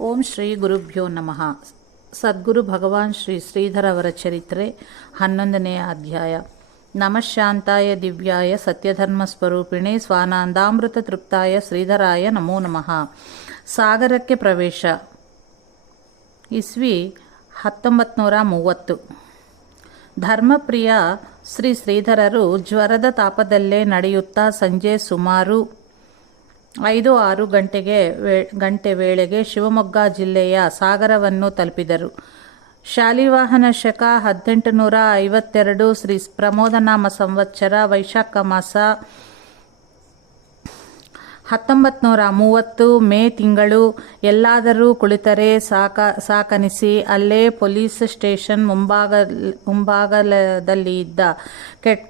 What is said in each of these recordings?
ಓಂ ಶ್ರೀ ಗುರುಭ್ಯೋ ನಮಃ. ಸದ್ಗುರು ಭಗವಾನ್ ಶ್ರೀ ಶ್ರೀಧರ ಅವರ ಚರಿತ್ರೆ 11ನೆಯ ಅಧ್ಯಾಯ. ನಮಃಶಾಂತಾಯ ದಿವ್ಯಾಯ ಸತ್ಯಧರ್ಮ ಸ್ವರೂಪಿಣೆ ಸ್ವಾನಂದಾಮೃತ ತೃಪ್ತಾಯ ಶ್ರೀಧರಾಯ ನಮೋ ನಮಃ. ಸಾಗರಕ್ಕೆ ಪ್ರವೇಶ. ಇಸ್ವಿ 1930. ಧರ್ಮಪ್ರಿಯ ಶ್ರೀ ಶ್ರೀಧರರು ಜ್ವರದ ತಾಪದಲ್ಲೇ ನಡೆಯುತ್ತಾ ಸಂಜೆ ಸುಮಾರು 5-6 ಗಂಟೆ ವೇಳೆಗೆ ಶಿವಮೊಗ್ಗ ಜಿಲ್ಲೆಯ ಸಾಗರವನ್ನು ತಲುಪಿದರು. ಶಾಲಿವಾಹನ ಶಕ 1852 ಶ್ರೀ ಪ್ರಮೋದನಾಮ ಸಂವತ್ಸರ ವೈಶಾಖ ಮಾಸ 1930 ಮೇ ತಿಂಗಳು. ಎಲ್ಲಾದರೂ ಕುಳಿತರೆ ಸಾಕನಿಸಿ ಅಲ್ಲೇ ಪೊಲೀಸ್ ಸ್ಟೇಷನ್ ಮುಂಭಾಗದಲ್ಲಿ ಇದ್ದ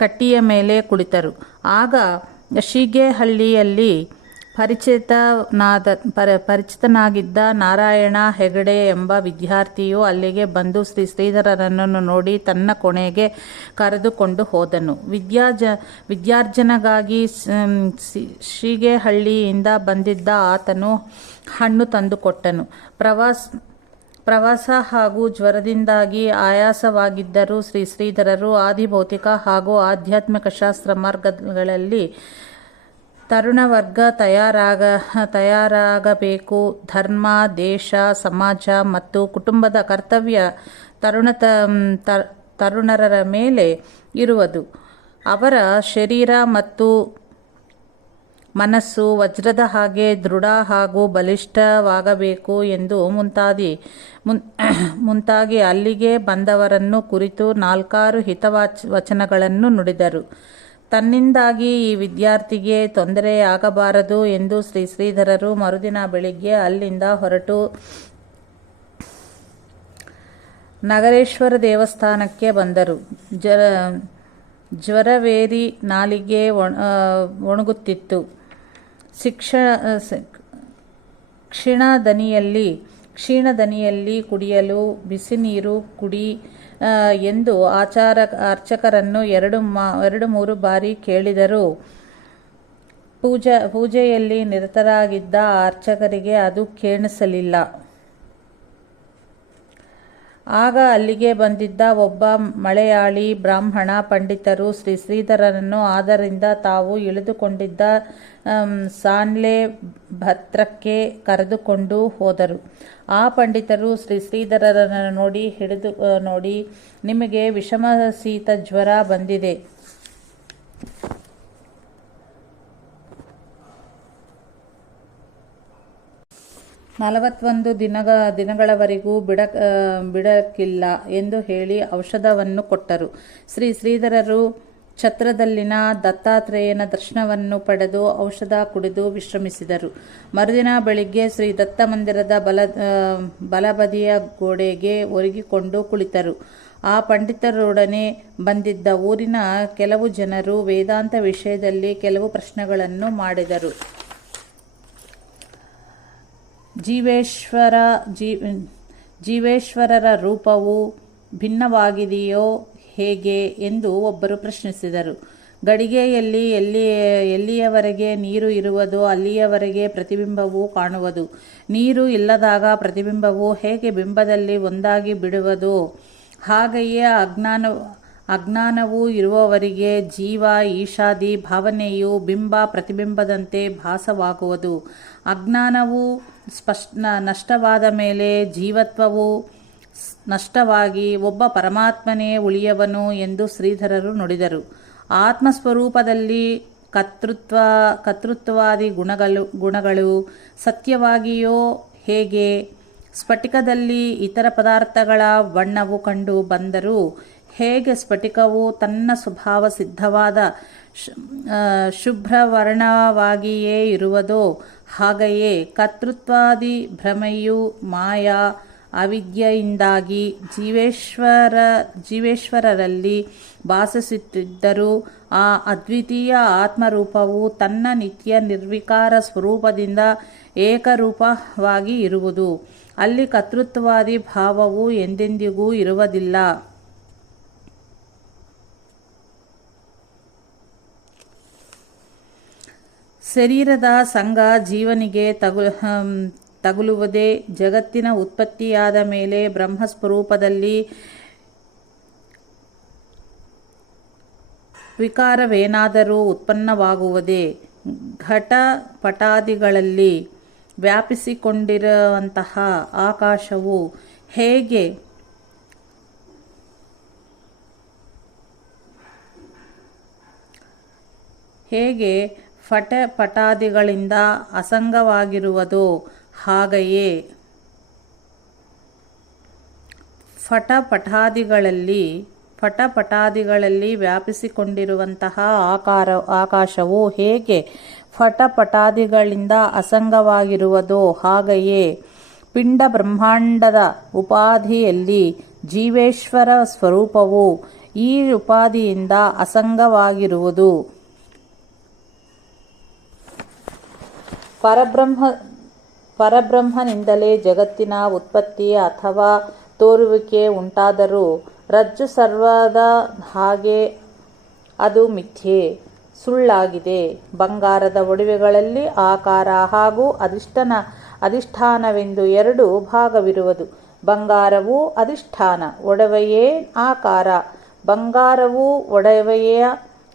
ಕಟ್ಟಿಯ ಮೇಲೆ ಕುಳಿತರು. ಆಗ ಶೀಗೇಹಳ್ಳಿಯಲ್ಲಿ ಪರಿಚಿತನಾಗಿದ್ದ ನಾರಾಯಣ ಹೆಗಡೆ ಎಂಬ ವಿದ್ಯಾರ್ಥಿಯು ಅಲ್ಲಿಗೆ ಬಂದು ಶ್ರೀ ಶ್ರೀಧರರನ್ನು ನೋಡಿ ತನ್ನ ಕೋಣೆಗೆ ಕರೆದುಕೊಂಡು ಹೋದನು. ವಿದ್ಯಾರ್ಜನೆಗಾಗಿ ಶೀಗೇಹಳ್ಳಿಯಿಂದ ಬಂದಿದ್ದ ಆತನು ಹಣ್ಣು ತಂದುಕೊಟ್ಟನು. ಪ್ರವಾಸ ಹಾಗೂ ಜ್ವರದಿಂದಾಗಿ ಆಯಾಸವಾಗಿದ್ದರೂ ಶ್ರೀ ಶ್ರೀಧರರು ಆದಿಭೌತಿಕ ಹಾಗೂ ಆಧ್ಯಾತ್ಮಿಕ ಶಾಸ್ತ್ರ ಮಾರ್ಗಗಳಲ್ಲಿ ತರುಣ ವರ್ಗ ತಯಾರಾಗಬೇಕು. ಧರ್ಮ, ದೇಶ, ಸಮಾಜ ಮತ್ತು ಕುಟುಂಬದ ಕರ್ತವ್ಯ ತರುಣರ ಮೇಲೆ ಇರುವುದು. ಅವರ ಶರೀರ ಮತ್ತು ಮನಸ್ಸು ವಜ್ರದ ಹಾಗೆ ದೃಢ ಹಾಗೂ ಬಲಿಷ್ಠವಾಗಬೇಕು ಎಂದು ಮುಂತಾಗಿ ಅಲ್ಲಿಗೆ ಬಂದವರನ್ನು ಕುರಿತು 4 ಹಿತವಚನಗಳನ್ನು ನುಡಿದರು. ತನ್ನಿಂದಾಗಿ ಈ ವಿದ್ಯಾರ್ಥಿಗೆ ತೊಂದರೆಯಾಗಬಾರದು ಎಂದು ಶ್ರೀ ಶ್ರೀಧರರು ಮರುದಿನ ಬೆಳಿಗ್ಗೆ ಅಲ್ಲಿಂದ ಹೊರಟು ನಗರೇಶ್ವರ ದೇವಸ್ಥಾನಕ್ಕೆ ಬಂದರು. ಜ್ವರವೇರಿ ನಾಲಿಗೆ ಒಣಗುತ್ತಿತ್ತು. ಕ್ಷೀಣ ದನಿಯಲ್ಲಿ ಕುಡಿಯಲು ಬಿಸಿನೀರು ಕುಡಿ ಎಂದು ಅರ್ಚಕರನ್ನು 2-3 ಬಾರಿ ಕೇಳಿದರೂ ಪೂಜೆಯಲ್ಲಿ ನಿರತರಾಗಿದ್ದ ಅರ್ಚಕರಿಗೆ ಅದು ಕೇಳಿಸಲಿಲ್ಲ. ಆಗ ಅಲ್ಲಿಗೆ ಬಂದಿದ್ದ ಒಬ್ಬ ಮಲಯಾಳಿ ಬ್ರಾಹ್ಮಣ ಪಂಡಿತರು ಶ್ರೀ ಶ್ರೀಧರರನ್ನು ಆದರಿಂದ ತಾವು ಇಳಿದುಕೊಂಡಿದ್ದ ಸಾನ್ಲೆ ಭತ್ರಕ್ಕೆ ಕರೆದುಕೊಂಡು ಹೋದರು. ಆ ಪಂಡಿತರು ಶ್ರೀ ಶ್ರೀಧರರನ್ನು ನೋಡಿ ನಿಮಗೆ ವಿಷಮ ಶೀತ ಜ್ವರ ಬಂದಿದೆ. ನಲವತ್ತೊಂದು ದಿನಗಳವರೆಗೂ ಬಿಡಕ್ಕಿಲ್ಲ ಎಂದು ಹೇಳಿ ಔಷಧವನ್ನು ಕೊಟ್ಟರು. ಶ್ರೀ ಶ್ರೀಧರರು ಛತ್ರದಲ್ಲಿನ ದತ್ತಾತ್ರೇಯನ ದರ್ಶನವನ್ನು ಪಡೆದು ಔಷಧ ಕುಡಿದು ವಿಶ್ರಮಿಸಿದರು. ಮರುದಿನ ಬೆಳಿಗ್ಗೆ ಶ್ರೀ ದತ್ತ ಮಂದಿರದ ಬಲಬದಿಯ ಗೋಡೆಗೆ ಒರಗಿಕೊಂಡು ಕುಳಿತರು. ಆ ಪಂಡಿತರೊಡನೆ ಬಂದಿದ್ದ ಊರಿನ ಕೆಲವು ಜನರು ವೇದಾಂತ ವಿಷಯದಲ್ಲಿ ಕೆಲವು ಪ್ರಶ್ನೆಗಳನ್ನು ಮಾಡಿದರು. ಜೀವೇಶ್ವರರ ರೂಪವು ಭಿನ್ನವಾಗಿದೆಯೋ ಹೇಗೆ ಎಂದು ಒಬ್ಬರು ಪ್ರಶ್ನಿಸಿದರು. ಗಡಿಗೆಯಲ್ಲಿ ಎಲ್ಲಿಯವರೆಗೆ ನೀರು ಇರುವುದೋ ಅಲ್ಲಿಯವರೆಗೆ ಪ್ರತಿಬಿಂಬವು ಕಾಣುವುದು. ನೀರು ಇಲ್ಲದಾಗ ಪ್ರತಿಬಿಂಬವು ಹೇಗೆ ಬಿಂಬದಲ್ಲಿ ಒಂದಾಗಿ ಬಿಡುವುದೋ ಹಾಗೆಯೇ ಅಜ್ಞಾನವು ಇರುವವರಿಗೆ ಜೀವ ಈಶಾದಿ ಭಾವನೆಯು ಬಿಂಬ ಪ್ರತಿಬಿಂಬದಂತೆ ಭಾಸವಾಗುವುದು. ಅಜ್ಞಾನವು ನಷ್ಟವಾದ ಮೇಲೆ ಜೀವತ್ವವು ನಷ್ಟವಾಗಿ ಒಬ್ಬ ಪರಮಾತ್ಮನೇ ಉಳಿಯವನು ಎಂದು ಶ್ರೀಧರರು ನುಡಿದರು. ಆತ್ಮಸ್ವರೂಪದಲ್ಲಿ ಕರ್ತೃತ್ವಾದಿ ಗುಣಗಳು ಸತ್ಯವಾಗಿಯೋ ಹೇಗೆ? ಸ್ಫಟಿಕದಲ್ಲಿ ಇತರ ಪದಾರ್ಥಗಳ ಬಣ್ಣವು ಕಂಡು ಬಂದರೂ ಹೇಗೆ ಸ್ಫಟಿಕವು ತನ್ನ ಸ್ವಭಾವ ಸಿದ್ಧವಾದ ಶುಭ್ರವರ್ಣವಾಗಿಯೇ ಇರುವುದೋ ಹಾಗೆಯೇ ಕರ್ತೃತ್ವಾದಿ ಭ್ರಮೆಯು ಮಾಯಾ ಅವಿದ್ಯೆಯಿಂದಾಗಿ ಜೀವೇಶ್ವರರಲ್ಲಿ ಭಾಸಿಸುತ್ತಿದ್ದರೂ ಆ ಅದ್ವಿತೀಯ ಆತ್ಮರೂಪವು ತನ್ನ ನಿತ್ಯ ನಿರ್ವಿಕಾರ ಸ್ವರೂಪದಿಂದ ಏಕರೂಪವಾಗಿ ಇರುವುದು. ಅಲ್ಲಿ ಕರ್ತೃತ್ವಾದಿ ಭಾವವು ಎಂದೆಂದಿಗೂ ಇರುವುದಿಲ್ಲ. ಶರೀರದ ಸಂಘ ಜೀವನಿಗೆ ತಗುಲುವುದೇ? ಜಗತ್ತಿನ ಉತ್ಪತ್ತಿಯಾದ ಮೇಲೆ ಬ್ರಹ್ಮಸ್ವರೂಪದಲ್ಲಿ ವಿಕಾರವೇನಾದರೂ ಉತ್ಪನ್ನವಾಗುವುದೇ? ಘಟಪಟಾದಿಗಳಲ್ಲಿ ವ್ಯಾಪಿಸಿಕೊಂಡಿರುವಂತಹ ಆಕಾಶವು ಹೇಗೆ ಪಟಾದಿಗಳಿಂದ ಅಸಂಗವಾಗಿರುವುದೋ ಹಾಗೆಯೇ ಪಟಪಟಾದಿಗಳಲ್ಲಿ ವ್ಯಾಪಿಸಿಕೊಂಡಿರುವಂತಹ ಆಕಾಶವು ಹೇಗೆ ಪಟಪಟಾದಿಗಳಿಂದ ಅಸಂಗವಾಗಿರುವುದೋ ಹಾಗೆಯೇ ಪಿಂಡ ಬ್ರಹ್ಮಾಂಡದ ಉಪಾಧಿಯಲ್ಲಿ ಜೀವೇಶ್ವರ ಸ್ವರೂಪವು ಈ ಉಪಾಧಿಯಿಂದ ಅಸಂಗವಾಗಿರುವುದು. ಪರಬ್ರಹ್ಮನಿಂದಲೇ ಜಗತ್ತಿನ ಉತ್ಪತ್ತಿ ಅಥವಾ ತೋರುವಿಕೆ ಉಂಟಾದರೂ ರಜ್ಜು ಸರ್ವದ ಹಾಗೆ ಅದು ಮಿಥ್ಯೆ, ಸುಳ್ಳಾಗಿದೆ. ಬಂಗಾರದ ಒಡವೆಗಳಲ್ಲಿ ಆಕಾರ ಹಾಗೂ ಅಧಿಷ್ಠಾನವೆಂದು ಎರಡು ಭಾಗವಿರುವುದು. ಬಂಗಾರವು ಅಧಿಷ್ಠಾನ, ಒಡವೆಯೇ ಆಕಾರ. ಬಂಗಾರವು ಒಡವೆಯ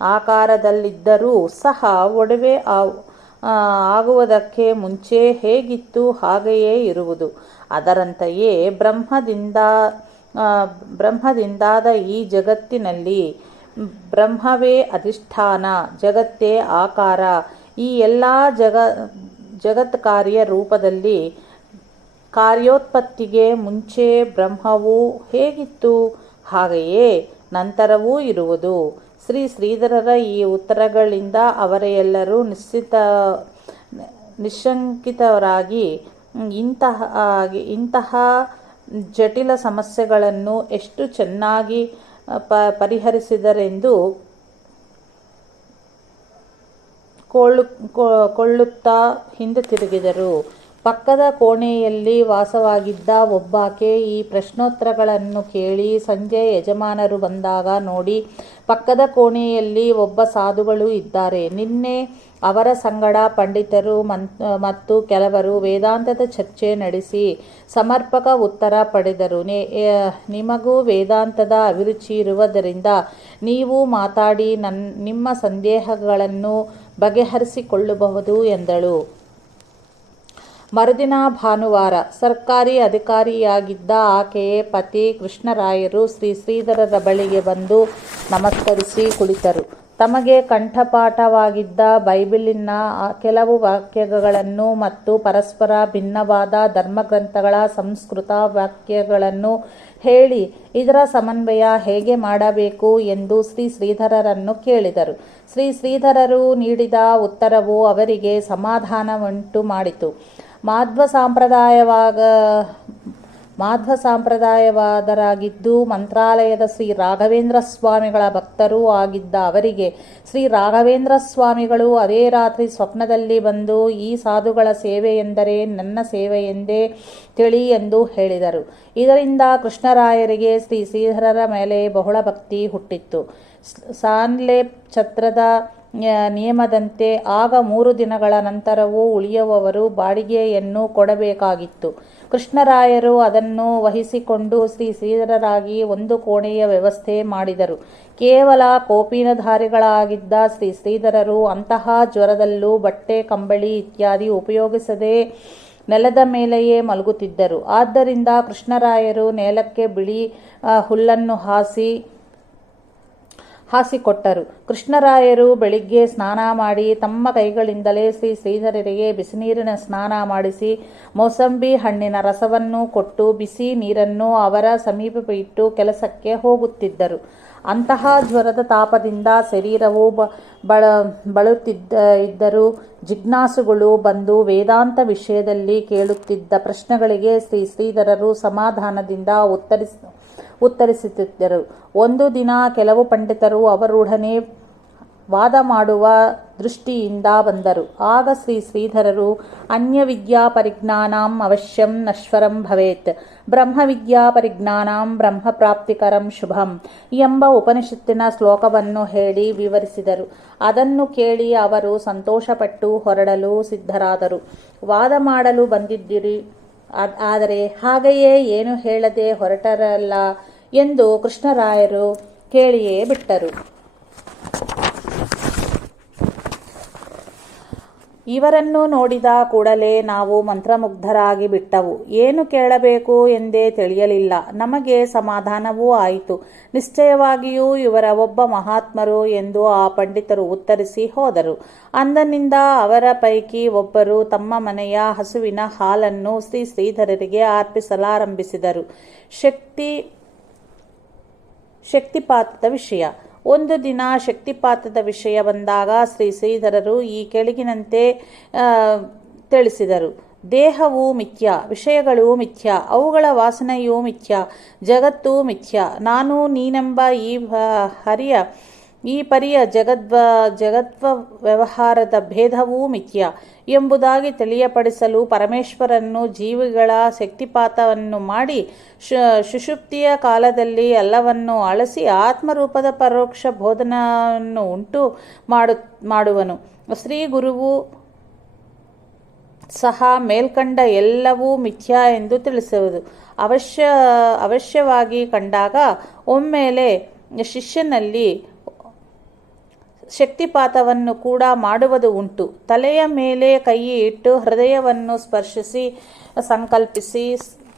ಆಕಾರದಲ್ಲಿದ್ದರೂ ಸಹ ಒಡವೆ ಆಗುವುದಕ್ಕೆ ಮುಂಚೆ ಹೇಗಿತ್ತು ಹಾಗೆಯೇ ಇರುವುದು. ಅದರಂತೆಯೇ ಬ್ರಹ್ಮದಿಂದಾದ ಈ ಜಗತ್ತಿನಲ್ಲಿ ಬ್ರಹ್ಮವೇ ಅಧಿಷ್ಠಾನ, ಜಗತ್ತೇ ಆಕಾರ. ಈ ಎಲ್ಲ ಜಗತ್ಕಾರ್ಯ ರೂಪದಲ್ಲಿ ಕಾರ್ಯೋತ್ಪತ್ತಿಗೆ ಮುಂಚೆ ಬ್ರಹ್ಮವು ಹೇಗಿತ್ತು ಹಾಗೆಯೇ ನಂತರವೂ ಇರುವುದು. ಶ್ರೀಧರರ ಈ ಉತ್ತರಗಳಿಂದ ಅವರೆಲ್ಲರೂ ನಿಶ್ಶಂಕಿತರಾಗಿ ಇಂತಹ ಜಟಿಲ ಸಮಸ್ಯೆಗಳನ್ನು ಎಷ್ಟು ಚೆನ್ನಾಗಿ ಪರಿಹರಿಸಿದರೆಂದು ಕೊಳ್ಳುತ್ತಾ ಹಿಂದೆ ತಿರುಗಿದರು. ಪಕ್ಕದ ಕೋಣೆಯಲ್ಲಿ ವಾಸವಾಗಿದ್ದ ಒಬ್ಬಾಕೆ ಈ ಪ್ರಶ್ನೋತ್ತರಗಳನ್ನು ಕೇಳಿ ಸಂಜೆ ಯಜಮಾನರು ಬಂದಾಗ ನೋಡಿ, ಪಕ್ಕದ ಕೋಣೆಯಲ್ಲಿ ಒಬ್ಬ ಸಾಧುಗಳು ಇದ್ದಾರೆ. ನಿನ್ನೆ ಅವರ ಸಂಗಡ ಪಂಡಿತರು ಮತ್ತು ಕೆಲವರು ವೇದಾಂತದ ಚರ್ಚೆ ನಡೆಸಿ ಸಮರ್ಪಕ ಉತ್ತರ ಪಡೆದರು. ನಿಮಗೂ ವೇದಾಂತದ ಅಭಿರುಚಿ ಇರುವುದರಿಂದ ನೀವು ಮಾತಾಡಿ ನಿಮ್ಮ ಸಂದೇಹಗಳನ್ನು ಬಗೆಹರಿಸಿಕೊಳ್ಳಬಹುದು ಎಂದಳು. ಮರುದಿನ ಭಾನುವಾರ. ಸರ್ಕಾರಿ ಅಧಿಕಾರಿಯಾಗಿದ್ದ ಆಕೆಯ ಪತಿ ಕೃಷ್ಣರಾಯರು ಶ್ರೀಧರರ ಬಳಿಗೆ ಬಂದು ನಮಸ್ಕರಿಸಿ ಕುಳಿತರು. ತಮಗೆ ಕಂಠಪಾಠವಾಗಿದ್ದ ಬೈಬಿಲಿನ ಕೆಲವು ವಾಕ್ಯಗಳನ್ನು ಮತ್ತು ಪರಸ್ಪರ ಭಿನ್ನವಾದ ಧರ್ಮಗ್ರಂಥಗಳ ಸಂಸ್ಕೃತ ವಾಕ್ಯಗಳನ್ನು ಹೇಳಿ ಇದರ ಸಮನ್ವಯ ಹೇಗೆ ಮಾಡಬೇಕು ಎಂದು ಶ್ರೀಧರರನ್ನು ಕೇಳಿದರು. ಶ್ರೀಧರರು ನೀಡಿದ ಉತ್ತರವು ಅವರಿಗೆ ಸಮಾಧಾನವುಂಟು ಮಾಡಿತು. ಮಾಧ್ವ ಸಂಪ್ರದಾಯವಾದರಾಗಿದ್ದು ಮಂತ್ರಾಲಯದ ಶ್ರೀ ರಾಘವೇಂದ್ರ ಸ್ವಾಮಿಗಳ ಭಕ್ತರೂ ಆಗಿದ್ದ ಅವರಿಗೆ ಶ್ರೀ ರಾಘವೇಂದ್ರ ಸ್ವಾಮಿಗಳು ಅದೇ ರಾತ್ರಿ ಸ್ವಪ್ನದಲ್ಲಿ ಬಂದು ಈ ಸಾಧುಗಳ ಸೇವೆ ಎಂದರೆ ನನ್ನ ಸೇವೆಯೆಂದೇ ತಿಳಿ ಎಂದು ಹೇಳಿದರು. ಇದರಿಂದ ಕೃಷ್ಣರಾಯರಿಗೆ ಶ್ರೀಧರರ ಮೇಲೆ ಬಹಳ ಭಕ್ತಿ ಹುಟ್ಟಿತ್ತು. ಸಾನ್ಲೇಪ್ ಛತ್ರದ ನಿಯಮದಂತೆ ಆಗ 3 ದಿನಗಳ ನಂತರವೂ ಉಳಿಯುವವರು ಬಾಡಿಗೆಯನ್ನು ಕೊಡಬೇಕಾಗಿತ್ತು. ಕೃಷ್ಣರಾಯರು ಅದನ್ನು ವಹಿಸಿಕೊಂಡು ಶ್ರೀಧರರಾಗಿ ಒಂದು ಕೋಣೆಯ ವ್ಯವಸ್ಥೆ ಮಾಡಿದರು. ಕೇವಲ ಕೌಪೀನಧಾರಿಗಳಾಗಿದ್ದ ಶ್ರೀಧರರು ಅಂತಹ ಜ್ವರದಲ್ಲೂ ಬಟ್ಟೆ, ಕಂಬಳಿ ಇತ್ಯಾದಿ ಉಪಯೋಗಿಸದೆ ನೆಲದ ಮೇಲೆಯೇ ಮಲಗುತ್ತಿದ್ದರು. ಆದ್ದರಿಂದ ಕೃಷ್ಣರಾಯರು ನೆಲಕ್ಕೆ ಬಿಳಿ ಹುಲ್ಲನ್ನು ಹಾಸಿಕೊಟ್ಟರು. ಕೃಷ್ಣರಾಯರು ಬೆಳಿಗ್ಗೆ ಸ್ನಾನ ಮಾಡಿ ತಮ್ಮ ಕೈಗಳಿಂದಲೇ ಶ್ರೀಧರರಿಗೆ ಬಿಸಿನೀರಿನ ಸ್ನಾನ ಮಾಡಿಸಿ ಮೋಸಂಬಿ ಹಣ್ಣಿನ ರಸವನ್ನು ಕೊಟ್ಟು ಬಿಸಿ ನೀರನ್ನು ಅವರ ಸಮೀಪವಿಟ್ಟು ಕೆಲಸಕ್ಕೆ ಹೋಗುತ್ತಿದ್ದರು. ಅಂತಹ ಜ್ವರದ ತಾಪದಿಂದ ಶರೀರವು ಬಳಲುತ್ತಿದ್ದರೂ ಜಿಜ್ಞಾಸುಗಳು ಬಂದು ವೇದಾಂತ ವಿಷಯದಲ್ಲಿ ಕೇಳುತ್ತಿದ್ದ ಪ್ರಶ್ನೆಗಳಿಗೆ ಶ್ರೀಧರರು ಸಮಾಧಾನದಿಂದ ಉತ್ತರಿಸುತ್ತಿದ್ದರು. ಒಂದು ದಿನ ಕೆಲವು ಪಂಡಿತರು ಅವರೊಡನೆ ವಾದ ಮಾಡುವ ದೃಷ್ಟಿಯಿಂದ ಬಂದರು. ಆಗ ಶ್ರೀ ಶ್ರೀಧರರು ಅನ್ಯವಿದ್ಯಾ ಪರಿಜ್ಞಾನಂ ಅವಶ್ಯಂ ನಶ್ವರಂ ಭವೇತ್, ಬ್ರಹ್ಮವಿದ್ಯಾ ಪರಿಜ್ಞಾನಂ ಬ್ರಹ್ಮಪ್ರಾಪ್ತಿಕರಂ ಶುಭಂ ಎಂಬ ಉಪನಿಷತ್ತಿನ ಶ್ಲೋಕವನ್ನು ಹೇಳಿ ವಿವರಿಸಿದರು. ಅದನ್ನು ಕೇಳಿ ಅವರು ಸಂತೋಷಪಟ್ಟು ಹೊರಡಲು ಸಿದ್ಧರಾದರು. ವಾದ ಮಾಡಲು ಬಂದಿದ್ದಿರಿ, ಆದರೆ ಹಾಗೆಯೇ ಏನು ಹೇಳದೆ ಹೊರಟರಲ್ಲ ಎಂದು ಕೃಷ್ಣರಾಯರು ಕೇಳಿಯೇ ಬಿಟ್ಟರು. ಇವರನ್ನು ನೋಡಿದ ಕೂಡಲೇ ನಾವು ಮಂತ್ರಮುಗ್ಧರಾಗಿ ಬಿಟ್ಟವು. ಏನು ಕೇಳಬೇಕು ಎಂದೇ ತಿಳಿಯಲಿಲ್ಲ. ನಮಗೆ ಸಮಾಧಾನವೂ ಆಯಿತು. ನಿಶ್ಚಯವಾಗಿಯೂ ಇವರ ಒಬ್ಬ ಮಹಾತ್ಮರು ಎಂದು ಆ ಪಂಡಿತರು ಉತ್ತರಿಸಿ ಹೋದರು. ಅಂದಿನಿಂದ ಅವರ ಪೈಕಿ ಒಬ್ಬರು ತಮ್ಮ ಮನೆಯ ಹಸುವಿನ ಹಾಲನ್ನು ಶ್ರೀ ಶ್ರೀಧರರಿಗೆ ಅರ್ಪಿಸಲಾರಂಭಿಸಿದರು. ಶಕ್ತಿಪಾತದ ವಿಷಯ. ಒಂದು ದಿನ ಶಕ್ತಿಪಾತದ ವಿಷಯ ಬಂದಾಗ ಶ್ರೀ ಶ್ರೀಧರರು ಈ ಕೆಳಗಿನಂತೆ ತಿಳಿಸಿದರು. ದೇಹವು ಮಿಥ್ಯ, ವಿಷಯಗಳು ಮಿಥ್ಯ, ಅವುಗಳ ವಾಸನೆಯೂ ಮಿಥ್ಯ, ಜಗತ್ತು ಮಿಥ್ಯ, ನಾನು ನೀನೆಂಬ ಈ ಪರಿಯ ಜಗತ್ವ ವ್ಯವಹಾರದ ಭೇದವೂ ಮಿಥ್ಯ ಎಂಬುದಾಗಿ ತಿಳಿಯಪಡಿಸಲು ಪರಮೇಶ್ವರನ್ನು ಜೀವಿಗಳ ಶಕ್ತಿಪಾತವನ್ನು ಮಾಡಿ ಸುಷುಪ್ತಿಯ ಕಾಲದಲ್ಲಿ ಎಲ್ಲವನ್ನೂ ಅಳಿಸಿ ಆತ್ಮರೂಪದ ಪರೋಕ್ಷ ಬೋಧನವನ್ನು ಉಂಟು ಮಾಡುವನು. ಶ್ರೀ ಗುರುವು ಸಹ ಮೇಲ್ಕಂಡ ಎಲ್ಲವೂ ಮಿಥ್ಯ ಎಂದು ತಿಳಿಸುವುದು ಅವಶ್ಯವಾಗಿ ಕಂಡಾಗ ಒಮ್ಮೆಲೆ ಶಿಷ್ಯನಲ್ಲಿ ಶಕ್ತಿಪಾತವನ್ನು ಕೂಡ ಮಾಡುವುದು ಉಂಟು. ತಲೆಯ ಮೇಲೆ ಕೈ ಇಟ್ಟು ಹೃದಯವನ್ನು ಸ್ಪರ್ಶಿಸಿ ಸಂಕಲ್ಪಿಸಿ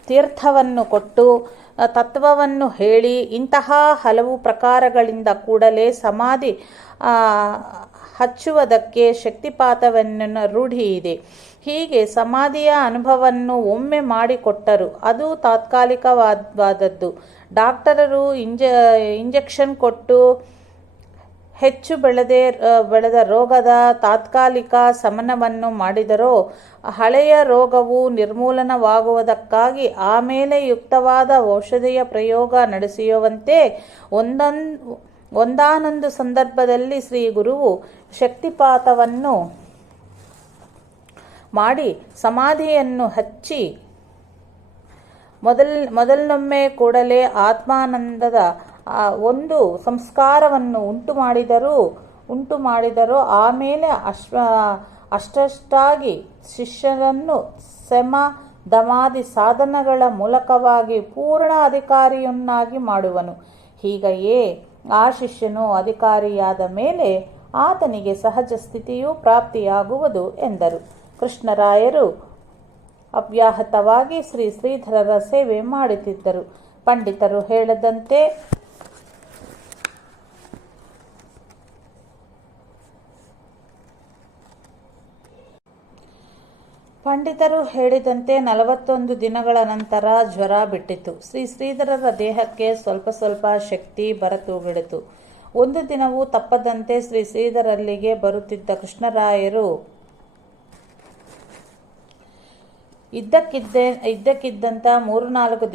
ತೀರ್ಥವನ್ನು ಕೊಟ್ಟು ತತ್ವವನ್ನು ಹೇಳಿ ಇಂತಹ ಹಲವು ಪ್ರಕಾರಗಳಿಂದ ಕೂಡಲೇ ಸಮಾಧಿ ಹಚ್ಚುವುದಕ್ಕೆ ಶಕ್ತಿಪಾತವನ್ನು ರೂಢಿ ಇದೆ. ಹೀಗೆ ಸಮಾಧಿಯ ಅನುಭವವನ್ನು ಒಮ್ಮೆ ಮಾಡಿಕೊಟ್ಟರು. ಅದು ತಾತ್ಕಾಲಿಕವಾದದ್ದು. ಡಾಕ್ಟರರು ಇಂಜೆಕ್ಷನ್ ಕೊಟ್ಟು ಹೆಚ್ಚು ಬೆಳೆದ ರೋಗದ ತಾತ್ಕಾಲಿಕ ಶಮನವನ್ನು ಮಾಡಿದರೋ ಹಳೆಯ ರೋಗವು ನಿರ್ಮೂಲನವಾಗುವುದಕ್ಕಾಗಿ ಆಮೇಲೆ ಯುಕ್ತವಾದ ಔಷಧಿಯ ಪ್ರಯೋಗ ನಡೆಸುವಂತೆ ಒಂದಾನೊಂದು ಸಂದರ್ಭದಲ್ಲಿ ಶ್ರೀ ಗುರುವು ಶಕ್ತಿಪಾತವನ್ನು ಮಾಡಿ ಸಮಾಧಿಯನ್ನು ಹಚ್ಚಿ ಮೊದಲೊಮ್ಮೆ ಕೂಡಲೇ ಆತ್ಮಾನಂದದ ಒಂದು ಸಂಸ್ಕಾರವನ್ನು ಉಂಟು ಮಾಡಿದರು. ಆಮೇಲೆ ಅಷ್ಟಾಗಿ ಶಿಷ್ಯರನ್ನು ಶಮ ದಮಾದಿ ಸಾಧನಗಳ ಮೂಲಕವಾಗಿ ಪೂರ್ಣ ಅಧಿಕಾರಿಯನ್ನಾಗಿ ಮಾಡುವನು. ಹೀಗೆಯೇ ಆ ಶಿಷ್ಯನು ಅಧಿಕಾರಿಯಾದ ಮೇಲೆ ಆತನಿಗೆ ಸಹಜ ಸ್ಥಿತಿಯು ಪ್ರಾಪ್ತಿಯಾಗುವುದು ಎಂದರು. ಕೃಷ್ಣರಾಯರು ಅವ್ಯಾಹತವಾಗಿ ಶ್ರೀ ಶ್ರೀಧರರ ಸೇವೆ ಮಾಡುತ್ತಿದ್ದರು. ಪಂಡಿತರು ಹೇಳಿದಂತೆ ಪಂಡಿತರು ಹೇಳಿದಂತೆ 41 ದಿನಗಳ ನಂತರ ಜ್ವರ ಬಿಟ್ಟಿತು. ಶ್ರೀ ಶ್ರೀಧರರ ದೇಹಕ್ಕೆ ಸ್ವಲ್ಪ ಶಕ್ತಿ ಬರತೊಡಗಿತು. ಒಂದು ದಿನವೂ ತಪ್ಪದಂತೆ ಶ್ರೀ ಶ್ರೀಧರಲ್ಲಿಗೆ ಬರುತ್ತಿದ್ದ ಕೃಷ್ಣರಾಯರು ಇದ್ದಕ್ಕಿದ್ದಂತ 3-4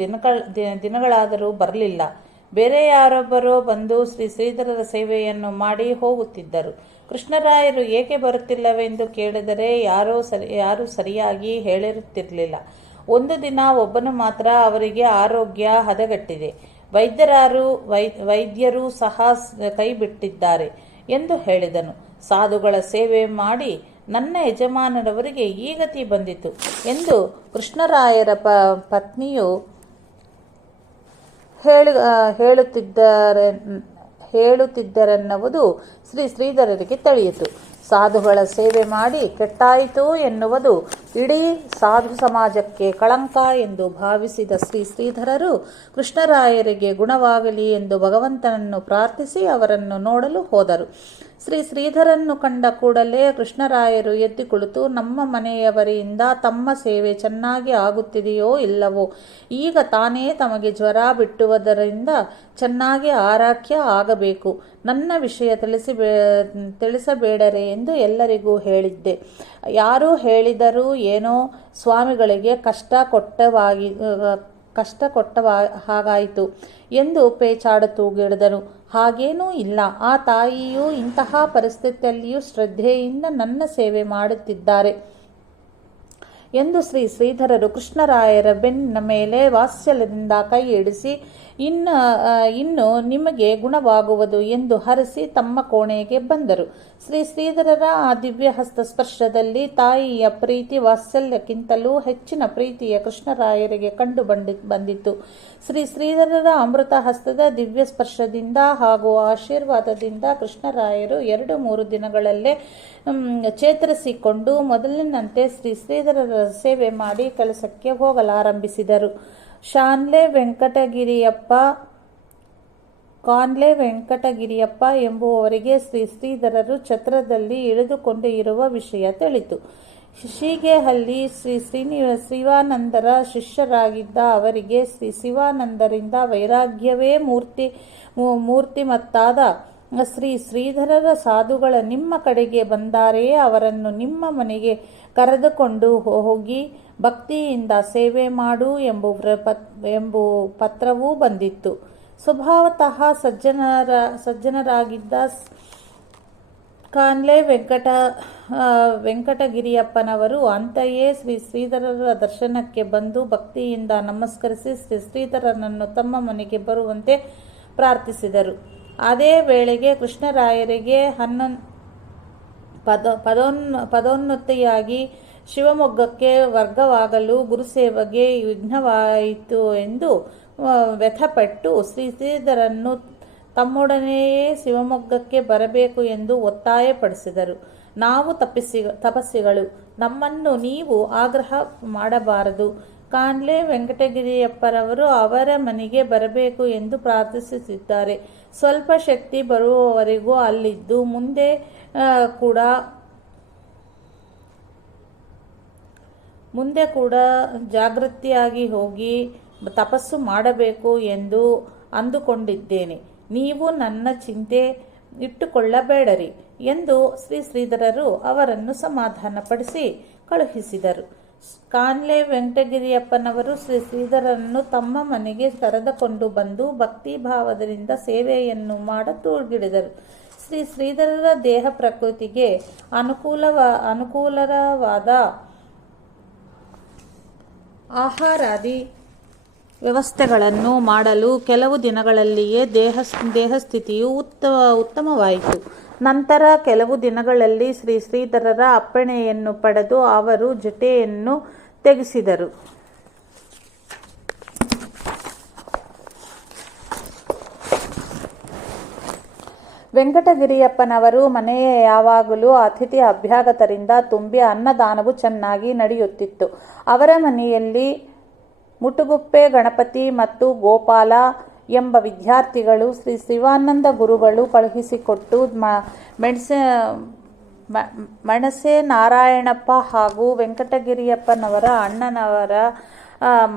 ದಿನಗಳಾದರೂ ಬರಲಿಲ್ಲ. ಬೇರೆ ಯಾರೊಬ್ಬರೋ ಬಂದು ಶ್ರೀ ಶ್ರೀಧರರ ಸೇವೆಯನ್ನು ಮಾಡಿ ಹೋಗುತ್ತಿದ್ದರು. ಕೃಷ್ಣರಾಯರು ಏಕೆ ಬರುತ್ತಿಲ್ಲವೆಂದು ಕೇಳಿದರೆ ಯಾರೂ ಸರಿಯಾಗಿ ಹೇಳಿರುತ್ತಿರಲಿಲ್ಲ. ಒಂದು ದಿನ ಒಬ್ಬನು ಮಾತ್ರ ಅವರಿಗೆ ಆರೋಗ್ಯ ಹದಗೆಟ್ಟಿದೆ, ವೈದ್ಯರು ಸಹ ಕೈ ಬಿಟ್ಟಿದ್ದಾರೆ ಎಂದು ಹೇಳಿದನು. ಸಾಧುಗಳ ಸೇವೆ ಮಾಡಿ ನನ್ನ ಯಜಮಾನರವರಿಗೆ ಈ ಗತಿ ಬಂದಿತು ಎಂದು ಕೃಷ್ಣರಾಯರ ಪತ್ನಿಯು ಹೇಳುತ್ತಿದ್ದರೆನ್ನುವುದು ಶ್ರೀ ಶ್ರೀಧರರಿಗೆ ತಿಳಿಯಿತು. ಸಾಧುಗಳ ಸೇವೆ ಮಾಡಿ ಕೆಟ್ಟಾಯಿತು ಎನ್ನುವುದು ಇಡೀ ಸಾಧು ಸಮಾಜಕ್ಕೆ ಕಳಂಕ ಎಂದು ಭಾವಿಸಿದ ಶ್ರೀ ಶ್ರೀಧರರು ಕೃಷ್ಣರಾಯರಿಗೆ ಗುಣವಾಗಲಿ ಎಂದು ಭಗವಂತನನ್ನು ಪ್ರಾರ್ಥಿಸಿ ಅವರನ್ನು ನೋಡಲು ಹೋದರು. ಶ್ರೀ ಶ್ರೀಧರನ್ನು ಕಂಡ ಕೂಡಲೇ ಕೃಷ್ಣರಾಯರು ಎದ್ದು ಕುಳಿತು, ನಮ್ಮ ಮನೆಯವರಿಂದ ತಮ್ಮ ಸೇವೆ ಚೆನ್ನಾಗಿ ಆಗುತ್ತಿದೆಯೋ ಇಲ್ಲವೋ, ಈಗ ತಾನೇ ತಮಗೆ ಜ್ವರ ಬಿಟ್ಟುವುದರಿಂದ ಚೆನ್ನಾಗಿ ಆರೋಗ್ಯ ಆಗಬೇಕು, ನನ್ನ ವಿಷಯ ತಿಳಿಸಬೇಡರೆ ಎಂದು ಎಲ್ಲರಿಗೂ ಹೇಳಿದ್ದೆ. ಯಾರು ಹೇಳಿದರೂ ಏನೋ ಸ್ವಾಮಿಗಳಿಗೆ ಕಷ್ಟ ಕೊಟ್ಟ ಹಾಗಾಯಿತು ಎಂದು ಪೇಚಾಡ ತೂಗಿಡಿದನು. ಹಾಗೇನೂ ಇಲ್ಲ. ಆ ತಾಯಿಯು ಇಂತಹ ಪರಿಸ್ಥಿತಿಯಲ್ಲಿಯೂ ಶ್ರದ್ಧೆಯಿಂದ ನನ್ನ ಸೇವೆ ಮಾಡುತ್ತಿದ್ದಾರೆ ಎಂದು ಶ್ರೀಧರರು ಕೃಷ್ಣರಾಯರ ಬೆನ್ನ ಮೇಲೆ ವಾತ್ಸಲ್ಯದಿಂದ ಕೈ ಇಡಿಸಿ ಇನ್ನು ನಿಮಗೆ ಗುಣವಾಗುವುದು ಎಂದು ಹರಸಿ ತಮ್ಮ ಕೋಣೆಗೆ ಬಂದರು. ಶ್ರೀಧರರ ಆ ದಿವ್ಯ ಹಸ್ತ ಸ್ಪರ್ಶದಲ್ಲಿ ತಾಯಿಯ ಪ್ರೀತಿ ವಾತ್ಸಲ್ಯಕ್ಕಿಂತಲೂ ಹೆಚ್ಚಿನ ಪ್ರೀತಿಯ ಕೃಷ್ಣರಾಯರಿಗೆ ಕಂಡು ಬಂದಿತ್ತು. ಶ್ರೀಧರರ ಅಮೃತ ಹಸ್ತದ ದಿವ್ಯ ಸ್ಪರ್ಶದಿಂದ ಹಾಗೂ ಆಶೀರ್ವಾದದಿಂದ ಕೃಷ್ಣರಾಯರು 2-3 ದಿನಗಳಲ್ಲೇ ಚೇತರಿಸಿಕೊಂಡು ಮೊದಲಿನಂತೆ ಶ್ರೀಧರರ ಸೇವೆ ಮಾಡಿ ಕೆಲಸಕ್ಕೆ ಹೋಗಲಾರಂಭಿಸಿದರು. ಕಾನ್ಲೆ ವೆಂಕಟಗಿರಿಯಪ್ಪ ಎಂಬುವವರಿಗೆ ಶ್ರೀಧರರು ಛತ್ರದಲ್ಲಿ ಇಳಿದುಕೊಂಡು ಇರುವ ವಿಷಯ ತಿಳಿತು. ಶೀಗೆಹಳ್ಳಿ ಶಿವಾನಂದರ ಶಿಷ್ಯರಾಗಿದ್ದ ಅವರಿಗೆ ಶಿವಾನಂದರಿಂದ ವೈರಾಗ್ಯವೇ ಮೂರ್ತಿಮತ್ತಾದ ಶ್ರೀಧರರ ಸಾಧುಗಳ ನಿಮ್ಮ ಕಡೆಗೆ ಬಂದಾರೆಯೇ ಅವರನ್ನು ನಿಮ್ಮ ಮನೆಗೆ ಕರೆದುಕೊಂಡು ಹೋಗಿ ಭಕ್ತಿಯಿಂದ ಸೇವೆ ಮಾಡು ಎಂಬ ಪತ್ರವೂ ಬಂದಿತ್ತು. ಸ್ವಭಾವತಃ ಸಜ್ಜನರಾಗಿದ್ದ ಕಾನ್ಲೆ ವೆಂಕಟಗಿರಿಯಪ್ಪನವರು ಅಂತೆಯೇ ಶ್ರೀಧರರ ದರ್ಶನಕ್ಕೆ ಬಂದು ಭಕ್ತಿಯಿಂದ ನಮಸ್ಕರಿಸಿ ಶ್ರೀಧರನನ್ನು ತಮ್ಮ ಮನೆಗೆ ಬರುವಂತೆ ಪ್ರಾರ್ಥಿಸಿದರು. ಅದೇ ವೇಳೆಗೆ ಕೃಷ್ಣರಾಯರಿಗೆ ಪದೋನ್ನತಿಯಾಗಿ ಶಿವಮೊಗ್ಗಕ್ಕೆ ವರ್ಗವಾಗಲು ಗುರುಸೇವೆಗೆ ವಿಘ್ನವಾಯಿತು ಎಂದು ವ್ಯಥಪಟ್ಟು ಶ್ರೀಧರನ್ನು ತಮ್ಮೊಡನೆಯೇ ಶಿವಮೊಗ್ಗಕ್ಕೆ ಬರಬೇಕು ಎಂದು ಒತ್ತಾಯಪಡಿಸಿದರು. ನಾವು ತಪಸ್ಸಿಗಳು, ನಮ್ಮನ್ನು ನೀವು ಆಗ್ರಹ ಮಾಡಬಾರದು. ಕಾನ್ಲೆ ವೆಂಕಟಗಿರಿಯಪ್ಪರವರು ಅವರ ಮನೆಗೆ ಬರಬೇಕು ಎಂದು ಪ್ರಾರ್ಥಿಸುತ್ತಿದ್ದಾರೆ. ಸ್ವಲ್ಪ ಶಕ್ತಿ ಬರುವವರೆಗೂ ಅಲ್ಲಿದ್ದು ಮುಂದೆ ಕೂಡ ಜಾಗೃತಿಯಾಗಿ ಹೋಗಿ ತಪಸ್ಸು ಮಾಡಬೇಕು ಎಂದು ಅಂದುಕೊಂಡಿದ್ದೇನೆ. ನೀವು ನನ್ನ ಚಿಂತೆ ಇಟ್ಟುಕೊಳ್ಳಬೇಡರಿ ಎಂದು ಶ್ರೀಧರರು ಅವರನ್ನು ಸಮಾಧಾನಪಡಿಸಿ ಕಳುಹಿಸಿದರು. ಕಾನ್ಲೆ ವೆಂಕಟಗಿರಿಯಪ್ಪನವರು ಶ್ರೀಧರರನ್ನು ತಮ್ಮ ಮನೆಗೆ ಕರೆದುಕೊಂಡು ಬಂದು ಭಕ್ತಿ ಭಾವದಿಂದ ಸೇವೆಯನ್ನು ಮಾಡತೊಡಗಿದರು. ಶ್ರೀಧರರ ದೇಹ ಪ್ರಕೃತಿಗೆ ಅನುಕೂಲವಾದ ಆಹಾರಾದಿ ವ್ಯವಸ್ಥೆಗಳನ್ನು ಮಾಡಲು ಕೆಲವು ದಿನಗಳಲ್ಲಿಯೇ ದೇಹಸ್ಥಿತಿಯು ಉತ್ತಮವಾಯಿತು. ನಂತರ ಕೆಲವು ದಿನಗಳಲ್ಲಿ ಶ್ರೀಧರರ ಅಪ್ಪಣೆಯನ್ನು ಪಡೆದು ಅವರು ಜಟೆಯನ್ನು ತೆಗೆಸಿದರು. ವೆಂಕಟಗಿರಿಯಪ್ಪನವರು ಮನೆಯ ಯಾವಾಗಲೂ ಅತಿಥಿ ಅಭ್ಯಾಗತರಿಂದ ತುಂಬಿ ಅನ್ನದಾನವು ಚೆನ್ನಾಗಿ ನಡೆಯುತ್ತಿತ್ತು. ಅವರ ಮನೆಯಲ್ಲಿ ಮುಟುಗುಪ್ಪೆ ಗಣಪತಿ ಮತ್ತು ಗೋಪಾಲ ಎಂಬ ವಿದ್ಯಾರ್ಥಿಗಳು ಶಿವಾನಂದ ಗುರುಗಳು ಕಳುಹಿಸಿಕೊಟ್ಟು ಮಣಸೆ ನಾರಾಯಣಪ್ಪ ಹಾಗೂ ವೆಂಕಟಗಿರಿಯಪ್ಪನವರ ಅಣ್ಣನವರ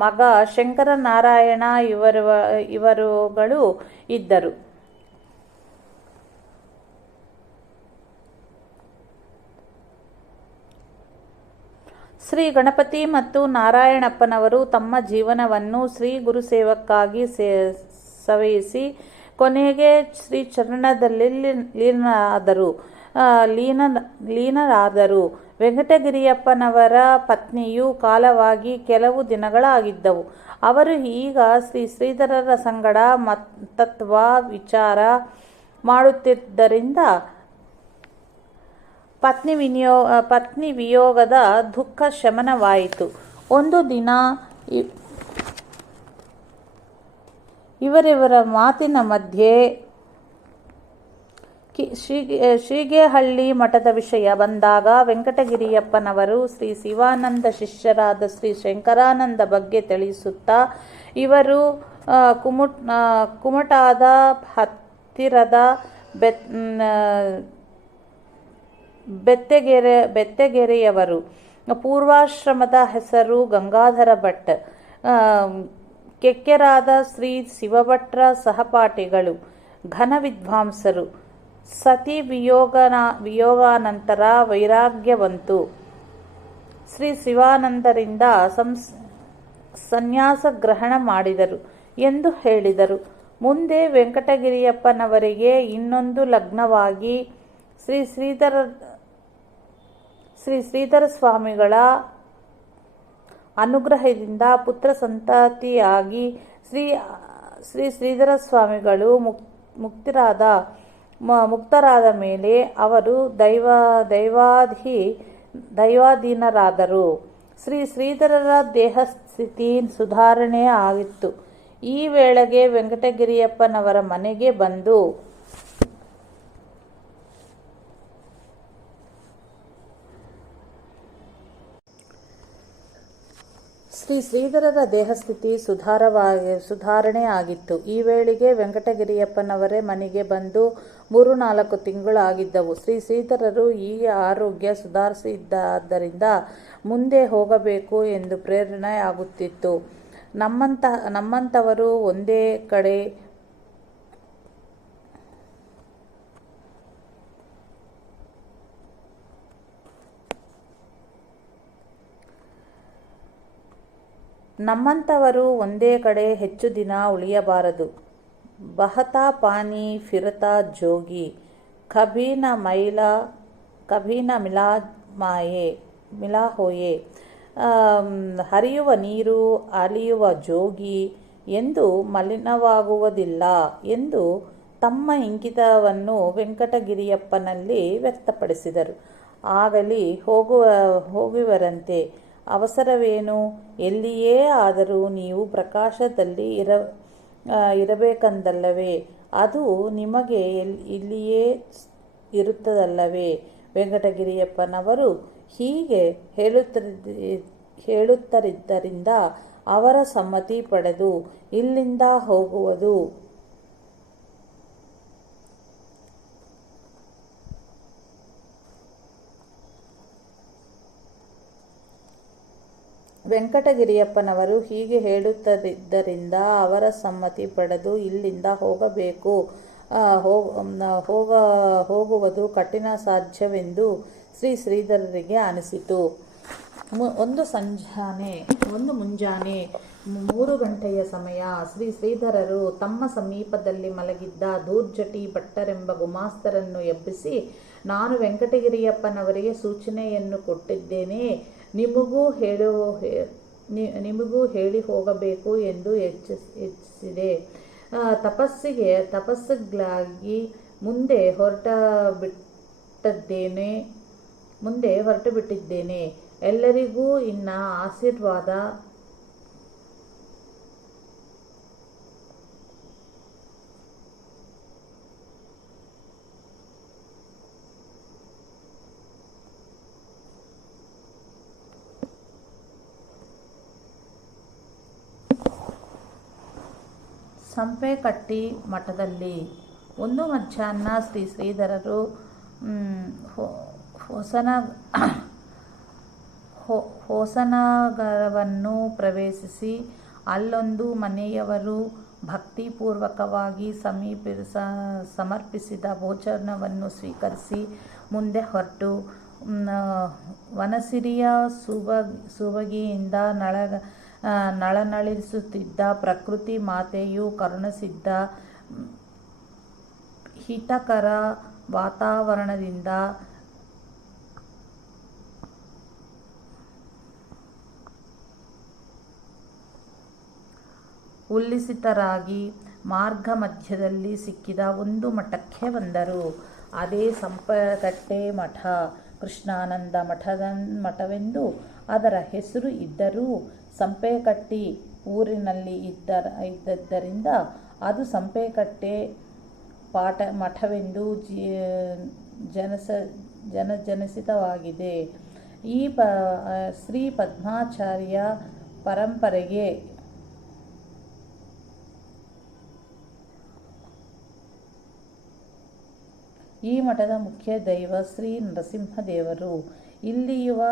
ಮಗ ಶಂಕರನಾರಾಯಣ ಇವರುಗಳು ಇದ್ದರು. ಶ್ರೀ ಗಣಪತಿ ಮತ್ತು ನಾರಾಯಣಪ್ಪನವರು ತಮ್ಮ ಜೀವನವನ್ನು ಶ್ರೀ ಗುರುಸೇವಕ್ಕಾಗಿ ಸವೆಯಿಸಿ ಕೊನೆಗೆ ಶ್ರೀ ಚರಣದಲ್ಲಿ ಲೀನರಾದರು. ವೆಂಕಟಗಿರಿಯಪ್ಪನವರ ಪತ್ನಿಯು ಕಾಲವಾಗಿ ಕೆಲವು ದಿನಗಳಾಗಿದ್ದವು. ಅವರು ಈಗ ಶ್ರೀಧರರ ಸಂಗಡ ತತ್ವ ವಿಚಾರ ಮಾಡುತ್ತಿದ್ದರಿಂದ ಪತ್ನಿ ವಿಯೋಗದ ದುಃಖ ಶಮನವಾಯಿತು. ಒಂದು ದಿನ ಇವರಿವರ ಮಾತಿನ ಮಧ್ಯೆ ಶೀಗೆಹಳ್ಳಿ ಮಠದ ವಿಷಯ ಬಂದಾಗ ವೆಂಕಟಗಿರಿಯಪ್ಪನವರು ಶ್ರೀ ಶಿವಾನಂದ ಶಿಷ್ಯರಾದ ಶ್ರೀ ಶಂಕರಾನಂದ ಬಗ್ಗೆ ತಿಳಿಸುತ್ತಾ, ಇವರು ಕುಮಟಾದ ಹತ್ತಿರದ ಬೆತ್ತಗೆರೆಯವರು. ಪೂರ್ವಾಶ್ರಮದ ಹೆಸರು ಗಂಗಾಧರ ಭಟ್. ಕೆಕ್ಕೆರಾದ ಶ್ರೀ ಶಿವಭಟ್ರ ಸಹಪಾಠಿಗಳು, ಘನ ವಿದ್ವಾಂಸರು. ಸತಿ ವಿಯೋಗಾನಂತರ ವೈರಾಗ್ಯವಂತು. ಶ್ರೀ ಶಿವಾನಂದರಿಂದ ಸನ್ಯಾಸ ಗ್ರಹಣ ಮಾಡಿದರು ಎಂದು ಹೇಳಿದರು. ಮುಂದೆ ವೆಂಕಟಗಿರಿಯಪ್ಪನವರಿಗೆ ಇನ್ನೊಂದು ಲಗ್ನವಾಗಿ ಶ್ರೀ ಶ್ರೀಧರ ಸ್ವಾಮಿಗಳ ಅನುಗ್ರಹದಿಂದ ಪುತ್ರ ಸಂತತಿಯಾಗಿ ಶ್ರೀಧರ ಸ್ವಾಮಿಗಳು ಮುಕ್ತರಾದ ಮೇಲೆ ಅವರು ದೈವಾಧೀನರಾದರು. ಶ್ರೀಧರರ ದೇಹಸ್ಥಿತಿ ಸುಧಾರಣೆ ಆಗಿತ್ತು. ಈ ವೇಳೆಗೆ ವೆಂಕಟಗಿರಿಯಪ್ಪನವರ ಮನೆಗೆ ಬಂದು ಶ್ರೀಧರರ ದೇಹಸ್ಥಿತಿ ಸುಧಾರಣೆ ಆಗಿತ್ತು. ಈ ವೇಳೆಗೆ ವೆಂಕಟಗಿರಿಯಪ್ಪನವರೇ ಮನೆಗೆ ಬಂದು 3-4 ತಿಂಗಳಾಗಿದ್ದವು. ಶ್ರೀಧರರು ಈಗ ಆರೋಗ್ಯ ಸುಧಾರಿಸಿದ್ದರಿಂದ ಮುಂದೆ ಹೋಗಬೇಕು ಎಂದು ಪ್ರೇರಣೆಯಾಗುತ್ತಿತ್ತು. ನಮ್ಮಂಥವರು ಒಂದೇ ಕಡೆ ಹೆಚ್ಚು ದಿನ ಉಳಿಯಬಾರದು. ಬಹತಾ ಪಾನಿ ಫಿರತಾ ಜೋಗಿ, ಕಭೀ ನ ಮಿಲಾ ಹೋಯೆ. ಹರಿಯುವ ನೀರು ಅಲಿಯುವ ಜೋಗಿ ಎಂದು ಮಲಿನವಾಗುವುದಿಲ್ಲ ಎಂದು ತಮ್ಮ ಇಂಗಿತವನ್ನು ವೆಂಕಟಗಿರಿಯಪ್ಪನಲ್ಲಿ ವ್ಯಕ್ತಪಡಿಸಿದರು. ಆಗಲಿ, ಹೋಗುವರಂತೆ, ಅವಸರವೇನು? ಎಲ್ಲಿಯೇ ಆದರೂ ನೀವು ಪ್ರಕಾಶದಲ್ಲಿ ಇರಬೇಕೆಂದಲ್ಲವೇ? ಅದು ನಿಮಗೆ ಇಲ್ಲಿಯೇ ಇರುತ್ತದಲ್ಲವೇ? ವೆಂಕಟಗಿರಿಯಪ್ಪನವರು ಹೀಗೆ ಹೇಳುತ್ತಿದ್ದರಿಂದ ಅವರ ಸಮ್ಮತಿ ಪಡೆದು ಇಲ್ಲಿಂದ ಹೋಗುವುದು ವೆಂಕಟಗಿರಿಯಪ್ಪನವರು ಹೀಗೆ ಹೇಳುತ್ತಿದ್ದರಿಂದ ಅವರ ಸಮ್ಮತಿ ಪಡೆದು ಇಲ್ಲಿಂದ ಹೋಗುವುದು ಕಠಿಣ ಸಾಧ್ಯವೆಂದು ಶ್ರೀಧರರಿಗೆ ಅನಿಸಿತು. ಒಂದು ಮುಂಜಾನೆ 3 ಗಂಟೆಯ ಸಮಯ. ಶ್ರೀಧರರು ತಮ್ಮ ಸಮೀಪದಲ್ಲಿ ಮಲಗಿದ್ದ ಧೂರ್ಜಟಿ ಭಟ್ಟರೆಂಬ ಗುಮಾಸ್ತರನ್ನು ಎಬ್ಬಿಸಿ, ನಾನು ವೆಂಕಟಗಿರಿಯಪ್ಪನವರಿಗೆ ಸೂಚನೆಯನ್ನು ಕೊಟ್ಟಿದ್ದೇನೆ, ನಿಮಗೂ ಹೇಳಿ ಹೋಗಬೇಕು ಎಂದು ಎಚ್ಚರಿಸಿದೆ. ತಪಸ್ಸಿಗಾಗಿ ಮುಂದೆ ಹೊರಟು ಬಿಟ್ಟಿದ್ದೇನೆ. ಎಲ್ಲರಿಗೂ ಇನ್ನ ಆಶೀರ್ವಾದ ಸಂಪೆಕಟ್ಟಿ ಮಠದಲ್ಲಿ. ಒಂದು ಮಧ್ಯಾಹ್ನ ಶ್ರೀಧರರು ಹೊಸನಗರವನ್ನು ಪ್ರವೇಶಿಸಿ ಅಲ್ಲೊಂದು ಮನೆಯವರು ಭಕ್ತಿಪೂರ್ವಕವಾಗಿ ಸಮರ್ಪಿಸಿದ ಭೋಜನವನ್ನು ಸ್ವೀಕರಿಸಿ ಮುಂದೆ ಹೊರಟು ವನಸಿರಿಯ ಸುಬಗಿಯಿಂದ ನಳನಳಿಸುತ್ತಿದ್ದ ಪ್ರಕೃತಿ ಮಾತೆಯು ಕರುಣಿಸಿದ್ದ ಹಿತಕರ ವಾತಾವರಣದಿಂದ ಉಲ್ಲಿಸಿತರಾಗಿ ಮಾರ್ಗ ಮಧ್ಯದಲ್ಲಿ ಸಿಕ್ಕಿದ ಒಂದು ಮಠಕ್ಕೆ ಬಂದರು. ಅದೇ ಸಂಪೆಕಟ್ಟೆ ಮಠ. ಕೃಷ್ಣಾನಂದ ಮಠವೆಂದು ಅದರ ಹೆಸರು ಇದ್ದರೂ ಸಂಪೆಕಟ್ಟಿ ಊರಿನಲ್ಲಿ ಇದ್ದದ್ದರಿಂದ ಅದು ಸಂಪೆಕಟ್ಟೆ ಮಠವೆಂದು ಜನಜನಿತವಾಗಿದೆ. ಈ ಶ್ರೀ ಪದ್ಮಾಚಾರ್ಯ ಪರಂಪರೆಗೆ ಈ ಮಠದ ಮುಖ್ಯ ದೈವ ಶ್ರೀ ನರಸಿಂಹದೇವರು. ಇಲ್ಲಿಯುವ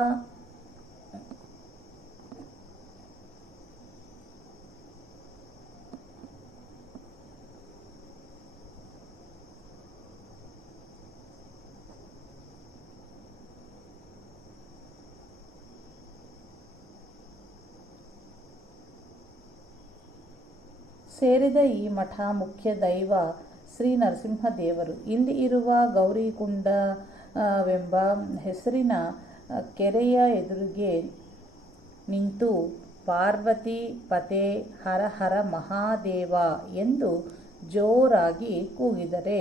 ಸೇರಿದ ಈ ಮಠ ಮುಖ್ಯ ದೈವ ಶ್ರೀ ನರಸಿಂಹದೇವರು. ಇಲ್ಲಿ ಇರುವ ಗೌರಿಕುಂಡವೆಂಬ ಹೆಸರಿನ ಕೆರೆಯ ಎದುರಿಗೆ ನಿಂತು ಪಾರ್ವತಿ ಪತೆ ಹರ ಹರ ಮಹಾದೇವ ಎಂದು ಜೋರಾಗಿ ಕೂಗಿದರೆ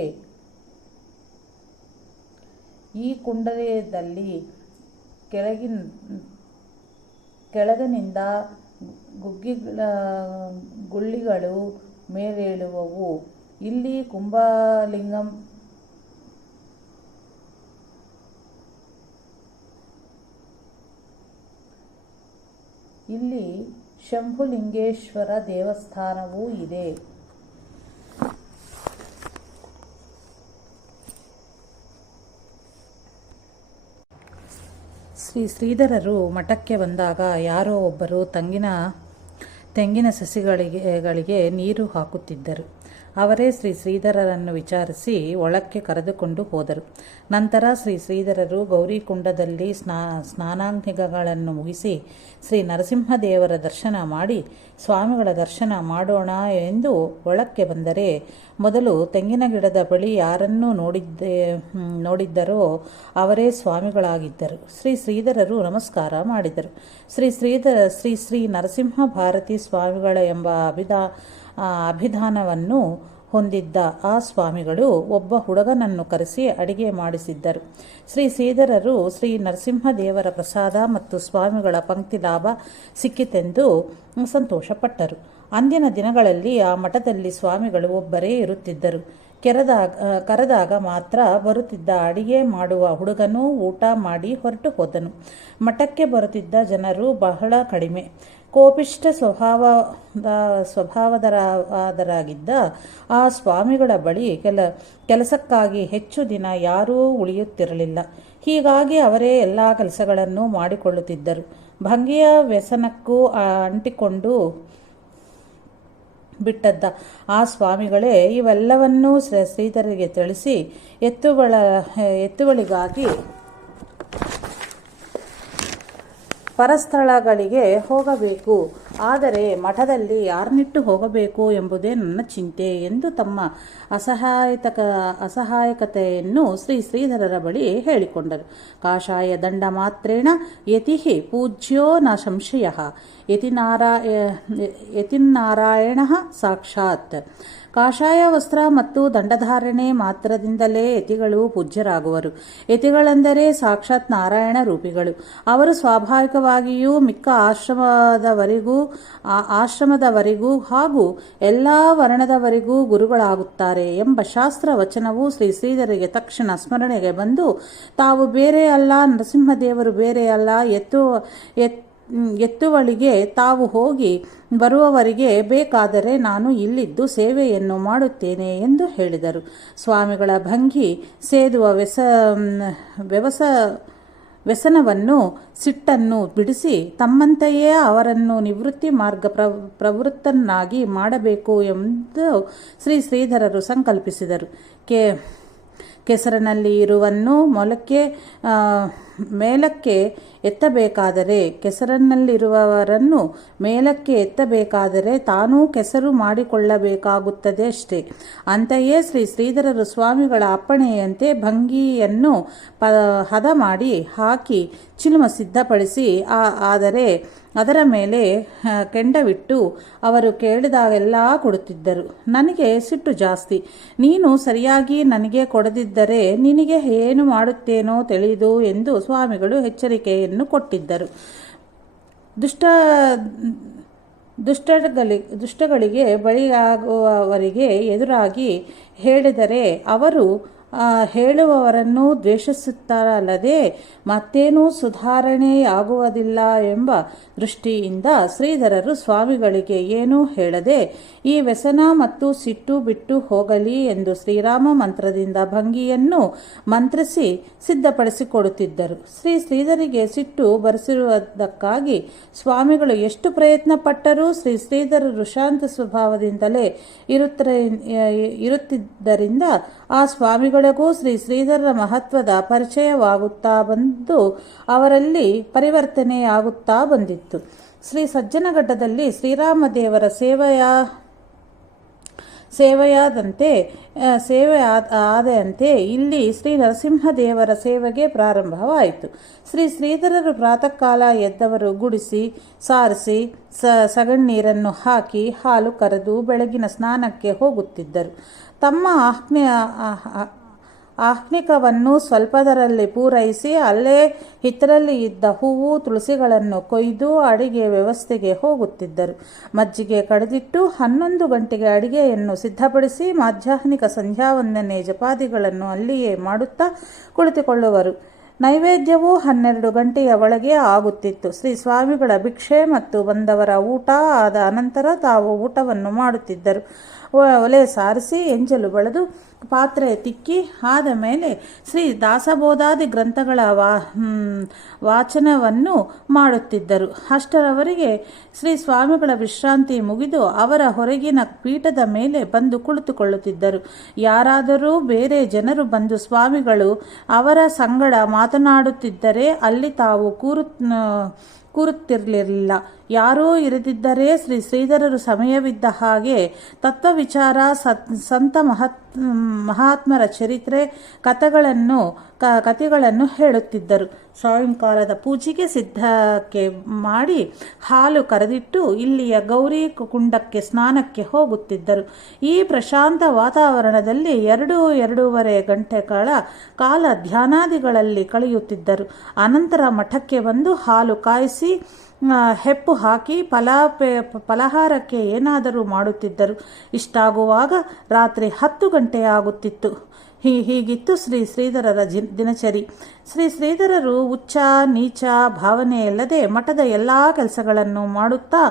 ಈ ಕುಂಡದಲ್ಲಿ ಕೆಳಗಿನಿಂದ ಗುಳ್ಳಿಗಳು ಮೇಲೇಳುವವು. ಇಲ್ಲಿ ಕುಂಭಲಿಂಗಂ ಇಲ್ಲಿ ಶಂಭುಲಿಂಗೇಶ್ವರ ದೇವಸ್ಥಾನವೂ ಇದೆ. ಶ್ರೀ ಶ್ರೀಧರರು ಮಠಕ್ಕೆ ಬಂದಾಗ ಯಾರೋ ಒಬ್ಬರು ತೆಂಗಿನ ಸಸಿಗಳಿಗೆ ನೀರು ಹಾಕುತ್ತಿದ್ದರು. ಅವರೇ ಶ್ರೀ ಶ್ರೀಧರರನ್ನು ವಿಚಾರಿಸಿ ಒಳಕ್ಕೆ ಕರೆದುಕೊಂಡು ಹೋದರು. ನಂತರ ಶ್ರೀ ಶ್ರೀಧರರು ಗೌರಿಕುಂಡದಲ್ಲಿ ಸ್ನಾನಾಂಗಿಗಳನ್ನು ಮುಗಿಸಿ ಶ್ರೀ ನರಸಿಂಹದೇವರ ದರ್ಶನ ಮಾಡಿ ಸ್ವಾಮಿಗಳ ದರ್ಶನ ಮಾಡೋಣ ಎಂದು ಒಳಕ್ಕೆ ಬಂದರೆ ಮೊದಲು ತೆಂಗಿನ ಗಿಡದ ಬಳಿ ಯಾರನ್ನು ನೋಡಿದ್ದರೋ ಅವರೇ ಸ್ವಾಮಿಗಳಾಗಿದ್ದರು. ಶ್ರೀ ಶ್ರೀಧರರು ನಮಸ್ಕಾರ ಮಾಡಿದರು. ಶ್ರೀ ನರಸಿಂಹ ಭಾರತಿ ಸ್ವಾಮಿಗಳ ಎಂಬ ಅಭಿಧಾನವನ್ನು ಹೊಂದಿದ್ದ ಆ ಸ್ವಾಮಿಗಳು ಒಬ್ಬ ಹುಡುಗನನ್ನು ಕರೆಸಿ ಅಡಿಗೆ ಮಾಡಿಸಿದ್ದರು. ಶ್ರೀ ಶ್ರೀಧರರು ಶ್ರೀ ನರಸಿಂಹದೇವರ ಪ್ರಸಾದ ಮತ್ತು ಸ್ವಾಮಿಗಳ ಪಂಕ್ತಿ ಲಾಭ ಸಿಕ್ಕಿತೆಂದು ಸಂತೋಷಪಟ್ಟರು. ಅಂದಿನ ದಿನಗಳಲ್ಲಿ ಆ ಮಠದಲ್ಲಿ ಸ್ವಾಮಿಗಳು ಒಬ್ಬರೇ ಇರುತ್ತಿದ್ದರು. ಕರೆದಾಗ ಮಾತ್ರ ಬರುತ್ತಿದ್ದ ಅಡಿಗೆ ಮಾಡುವ ಹುಡುಗನು ಊಟ ಮಾಡಿ ಹೊರಟು ಹೋದನು. ಮಠಕ್ಕೆ ಬರುತ್ತಿದ್ದ ಜನರು ಬಹಳ ಕಡಿಮೆ. ಕೋಪಿಷ್ಠ ಸ್ವಭಾವದರಾಗಿದ್ದ ಆ ಸ್ವಾಮಿಗಳ ಬಳಿ ಕೆಲಸಕ್ಕಾಗಿ ಹೆಚ್ಚು ದಿನ ಯಾರೂ ಉಳಿಯುತ್ತಿರಲಿಲ್ಲ. ಹೀಗಾಗಿ ಅವರೇ ಎಲ್ಲ ಕೆಲಸಗಳನ್ನು ಮಾಡಿಕೊಳ್ಳುತ್ತಿದ್ದರು. ಭಂಗಿಯ ವ್ಯಸನಕ್ಕೂ ಅಂಟಿಕೊಂಡು ಬಿಟ್ಟದ್ದ ಆ ಸ್ವಾಮಿಗಳೇ ಇವೆಲ್ಲವನ್ನೂ ಶ್ರೀಧರಿಗೆ ತಿಳಿಸಿ ಎತ್ತುವಳಿಗಾಗಿ ಪರಸ್ಥಳಗಳಿಗೆ ಹೋಗಬೇಕು, ಆದರೆ ಮಠದಲ್ಲಿ ಯಾರನ್ನಿಟ್ಟು ಹೋಗಬೇಕು ಎಂಬುದೇ ನನ್ನ ಚಿಂತೆ ಎಂದು ತಮ್ಮ ಅಸಹಾಯಕತೆಯನ್ನು ಶ್ರೀ ಶ್ರೀಧರರ ಬಳಿ ಹೇಳಿಕೊಂಡರು. ಕಾಷಾಯ ದಂಡ ಮಾತ್ರೇಣ ಯತಿಹಿ ಪೂಜ್ಯೋ ನ ಸಂಶಯ ಯತಿನಾರಾಯಣ ಸಾಕ್ಷಾತ್. ಕಾಷಾಯ ವಸ್ತ್ರ ಮತ್ತು ದಂಡಧಾರಣೆ ಮಾತ್ರದಿಂದಲೇ ಯತಿಗಳು ಪೂಜ್ಯರಾಗುವರು. ಯತಿಗಳೆಂದರೆ ಸಾಕ್ಷಾತ್ ನಾರಾಯಣ ರೂಪಿಗಳು. ಅವರು ಸ್ವಾಭಾವಿಕವಾಗಿಯೂ ಮಿಕ್ಕ ಆಶ್ರಮದವರಿಗೂ ಹಾಗೂ ಎಲ್ಲ ವರ್ಣದವರಿಗೂ ಗುರುಗಳಾಗುತ್ತಾರೆ ಎಂಬ ಶಾಸ್ತ್ರ ವಚನವು ಶ್ರೀ ಶ್ರೀಧರಿಗೆ ತಕ್ಷಣ ಸ್ಮರಣೆಗೆ ಬಂದು, ತಾವು ಬೇರೆ ಅಲ್ಲ, ನರಸಿಂಹದೇವರು ಬೇರೆ ಅಲ್ಲ, ಎತ್ತುವಳಿಗೆ ತಾವು ಹೋಗಿ ಬರುವವರಿಗೆ ಬೇಕಾದರೆ ನಾನು ಇಲ್ಲಿದ್ದು ಸೇವೆಯನ್ನು ಮಾಡುತ್ತೇನೆ ಎಂದು ಹೇಳಿದರು. ಸ್ವಾಮಿಗಳ ಭಂಗಿ ಸೇದುವ ವ್ಯಸನವನ್ನು ಸಿಟ್ಟನ್ನು ಬಿಡಿಸಿ ತಮ್ಮಂತೆಯೇ ಅವರನ್ನು ನಿವೃತ್ತಿ ಮಾರ್ಗ ಪ್ರವೃತ್ತನ್ನಾಗಿ ಮಾಡಬೇಕು ಎಂದು ಶ್ರೀ ಶ್ರೀಧರರು ಸಂಕಲ್ಪಿಸಿದರು. ಕೆಸರಿನಲ್ಲಿ ಇರುವನ್ನು ಮೇಲಕ್ಕೆ ಎತ್ತಬೇಕಾದರೆ ಕೆಸರಿನಲ್ಲಿರುವವರನ್ನು ಮೇಲಕ್ಕೆ ಎತ್ತಬೇಕಾದರೆ ತಾನೂ ಕೆಸರು ಮಾಡಿಕೊಳ್ಳಬೇಕಾಗುತ್ತದೆ ಅಷ್ಟೇ. ಅಂತೆಯೇ ಶ್ರೀ ಶ್ರೀಧರರು ಸ್ವಾಮಿಗಳ ಅಪ್ಪಣೆಯಂತೆ ಭಂಗಿಯನ್ನು ಹದ ಮಾಡಿ ಹಾಕಿ ಚಿಲುಮ ಸಿದ್ಧಪಡಿಸಿ ಆದರೆ ಅದರ ಮೇಲೆ ಕೆಂಡವಿಟ್ಟು ಅವರು ಕೇಳಿದಾಗೆಲ್ಲ ಕೊಡುತ್ತಿದ್ದರು. ನನಗೆ ಸಿಟ್ಟು ಜಾಸ್ತಿ. ನೀನು ಸರಿಯಾಗಿ ನನಗೆ ಕೊಡದಿದ್ದರೆ ನಿನಗೆ ಏನು ಮಾಡುತ್ತೇನೋ ತಿಳಿದು ಎಂದು ಸ್ವಾಮಿಗಳು ಎಚ್ಚರಿಕೆಯನ್ನು ಕೊಟ್ಟಿದ್ದರು. ದುಷ್ಟಗಳಿಗೆ ಬಳಿಯಾಗುವವರಿಗೆ ಎದುರಾಗಿ ಹೇಳಿದರೆ ಅವರು ಹೇಳುವವರನ್ನು ದ್ವೇಷಿಸುತ್ತಾರಲ್ಲದೆ ಮತ್ತೇನೂ ಸುಧಾರಣೆಯಾಗುವುದಿಲ್ಲ ಎಂಬ ದೃಷ್ಟಿಯಿಂದ ಶ್ರೀಧರರು ಸ್ವಾಮಿಗಳಿಗೆ ಏನೂ ಹೇಳದೆ ಈ ವ್ಯಸನ ಮತ್ತು ಸಿಟ್ಟು ಬಿಟ್ಟು ಹೋಗಲಿ ಎಂದು ಶ್ರೀರಾಮ ಮಂತ್ರದಿಂದ ಭಂಗಿಯನ್ನು ಮಂತ್ರಿಸಿ ಸಿದ್ಧಪಡಿಸಿಕೊಡುತ್ತಿದ್ದರು. ಶ್ರೀ ಶ್ರೀಧರಿಗೆ ಸಿಟ್ಟು ಬರೆಸಿರುವುದಕ್ಕಾಗಿ ಸ್ವಾಮಿಗಳು ಎಷ್ಟು ಪ್ರಯತ್ನ ಪಟ್ಟರೂ ಶ್ರೀ ಶ್ರೀಧರರು ಶಾಂತ ಸ್ವಭಾವದಿಂದಲೇ ಇರುತ್ತಿದ್ದರಿಂದ ಆ ಸ್ವಾಮಿಗಳಿಗೂ ಶ್ರೀ ಶ್ರೀಧರರ ಮಹತ್ವದ ಪರಿಚಯವಾಗುತ್ತಾ ಬಂದು ಅವರಲ್ಲಿ ಪರಿವರ್ತನೆಯಾಗುತ್ತಾ ಬಂದಿತ್ತು. ಶ್ರೀ ಸಜ್ಜನಗಡ್ಡದಲ್ಲಿ ಶ್ರೀರಾಮದೇವರ ಆದಂತೆ ಇಲ್ಲಿ ಶ್ರೀ ನರಸಿಂಹದೇವರ ಸೇವೆಗೆ ಪ್ರಾರಂಭವಾಯಿತು. ಶ್ರೀ ಶ್ರೀಧರರು ಪ್ರಾತಃ ಕಾಲ ಎದ್ದವರು ಗುಡಿಸಿ ಸಾರಿಸಿ ಸಗಣ್ಣೀರನ್ನು ಹಾಕಿ ಹಾಲು ಕರೆದು ಬೆಳಗಿನ ಸ್ನಾನಕ್ಕೆ ಹೋಗುತ್ತಿದ್ದರು. ತಮ್ಮ ಆಹ್ನಿಕವನ್ನು ಸ್ವಲ್ಪದರಲ್ಲಿ ಪೂರೈಸಿ ಅಲ್ಲೇ ಹಿತ್ತಲಲ್ಲಿ ಇದ್ದ ಹೂವು ತುಳಸಿಗಳನ್ನು ಕೊಯ್ದು ಅಡಿಗೆ ವ್ಯವಸ್ಥೆಗೆ ಹೋಗುತ್ತಿದ್ದರು. ಮಜ್ಜಿಗೆ ಕಡಿದಿಟ್ಟು 11 ಗಂಟೆಗೆ ಅಡಿಗೆಯನ್ನು ಸಿದ್ಧಪಡಿಸಿ ಮಾಧ್ಯಾಹ್ನಿಕ ಸಂಧ್ಯಾವಂದನೆ ಜಪಾದಿಗಳನ್ನು ಅಲ್ಲಿಯೇ ಮಾಡುತ್ತಾ ಕುಳಿತುಕೊಳ್ಳುವರು. ನೈವೇದ್ಯವೂ 12 ಗಂಟೆಯ ಒಳಗೆ ಆಗುತ್ತಿತ್ತು. ಶ್ರೀ ಸ್ವಾಮಿಗಳ ಭಿಕ್ಷೆ ಮತ್ತು ಬಂದವರ ಊಟ ಆದ ಅನಂತರ ತಾವು ಊಟವನ್ನು ಮಾಡುತ್ತಿದ್ದರು. ಒಲೆ ಸಾರಿಸಿ ಎಂಜಲು ಬೆಳೆದು ಪಾತ್ರೆ ತಿಕ್ಕಿ ಆದ ಮೇಲೆ ಶ್ರೀ ದಾಸಬೋಧಾದಿ ಗ್ರಂಥಗಳ ವಾಚನವನ್ನು ಮಾಡುತ್ತಿದ್ದರು. ಅಷ್ಟರವರೆಗೆ ಶ್ರೀ ಸ್ವಾಮಿಗಳ ವಿಶ್ರಾಂತಿ ಮುಗಿದು ಅವರ ಹೊರಗಿನ ಪೀಠದ ಮೇಲೆ ಬಂದು ಕುಳಿತುಕೊಳ್ಳುತ್ತಿದ್ದರು. ಯಾರಾದರೂ ಬೇರೆ ಜನರು ಬಂದು ಸ್ವಾಮಿಗಳು ಅವರ ಸಂಗಡ ಮಾತನಾಡುತ್ತಿದ್ದರೆ ಅಲ್ಲಿ ತಾವು ಕೂರುತ್ತಿರಲಿಲ್ಲ. ಯಾರೂ ಇರದಿದ್ದರೆ ಶ್ರೀ ಶ್ರೀಧರರು ಸಮಯವಿದ್ದ ಹಾಗೆ ತತ್ವವಿಚಾರ, ಸಂತ ಮಹಾತ್ಮರ ಚರಿತ್ರೆ, ಕಥೆಗಳನ್ನು ಹೇಳುತ್ತಿದ್ದರು. ಸಾಯಂಕಾಲದ ಪೂಜೆಗೆ ಸಿದ್ಧಕ್ಕೆ ಮಾಡಿ ಹಾಲು ಕರೆದಿಟ್ಟು ಇಲ್ಲಿಯ ಗೌರಿ ಕುಂಡಕ್ಕೆ ಸ್ನಾನಕ್ಕೆ ಹೋಗುತ್ತಿದ್ದರು. ಈ ಪ್ರಶಾಂತ ವಾತಾವರಣದಲ್ಲಿ 2-2.5 ಗಂಟೆಗಳ ಕಾಲ ಧ್ಯಾನಾದಿಗಳಲ್ಲಿ ಕಳೆಯುತ್ತಿದ್ದರು. ಅನಂತರ ಮಠಕ್ಕೆ ಬಂದು ಹಾಲು ಕಾಯಿಸಿ ಹೆಪ್ಪು ಹಾಕಿ ಫಲಹಾರಕ್ಕೆ ಏನಾದರೂ ಮಾಡುತ್ತಿದ್ದರು. ಇಷ್ಟಾಗುವಾಗ ರಾತ್ರಿ 10 ಗಂಟೆಯಾಗುತ್ತಿತ್ತು. ಹೀಗಿತ್ತು ಶ್ರೀ ಶ್ರೀಧರರ ದಿನಚರಿ. ಶ್ರೀ ಶ್ರೀಧರರು ಉಚ್ಚ ನೀಚ ಭಾವನೆಯಿಲ್ಲದೆ ಮಠದ ಎಲ್ಲ ಕೆಲಸಗಳನ್ನು ಮಾಡುತ್ತಾ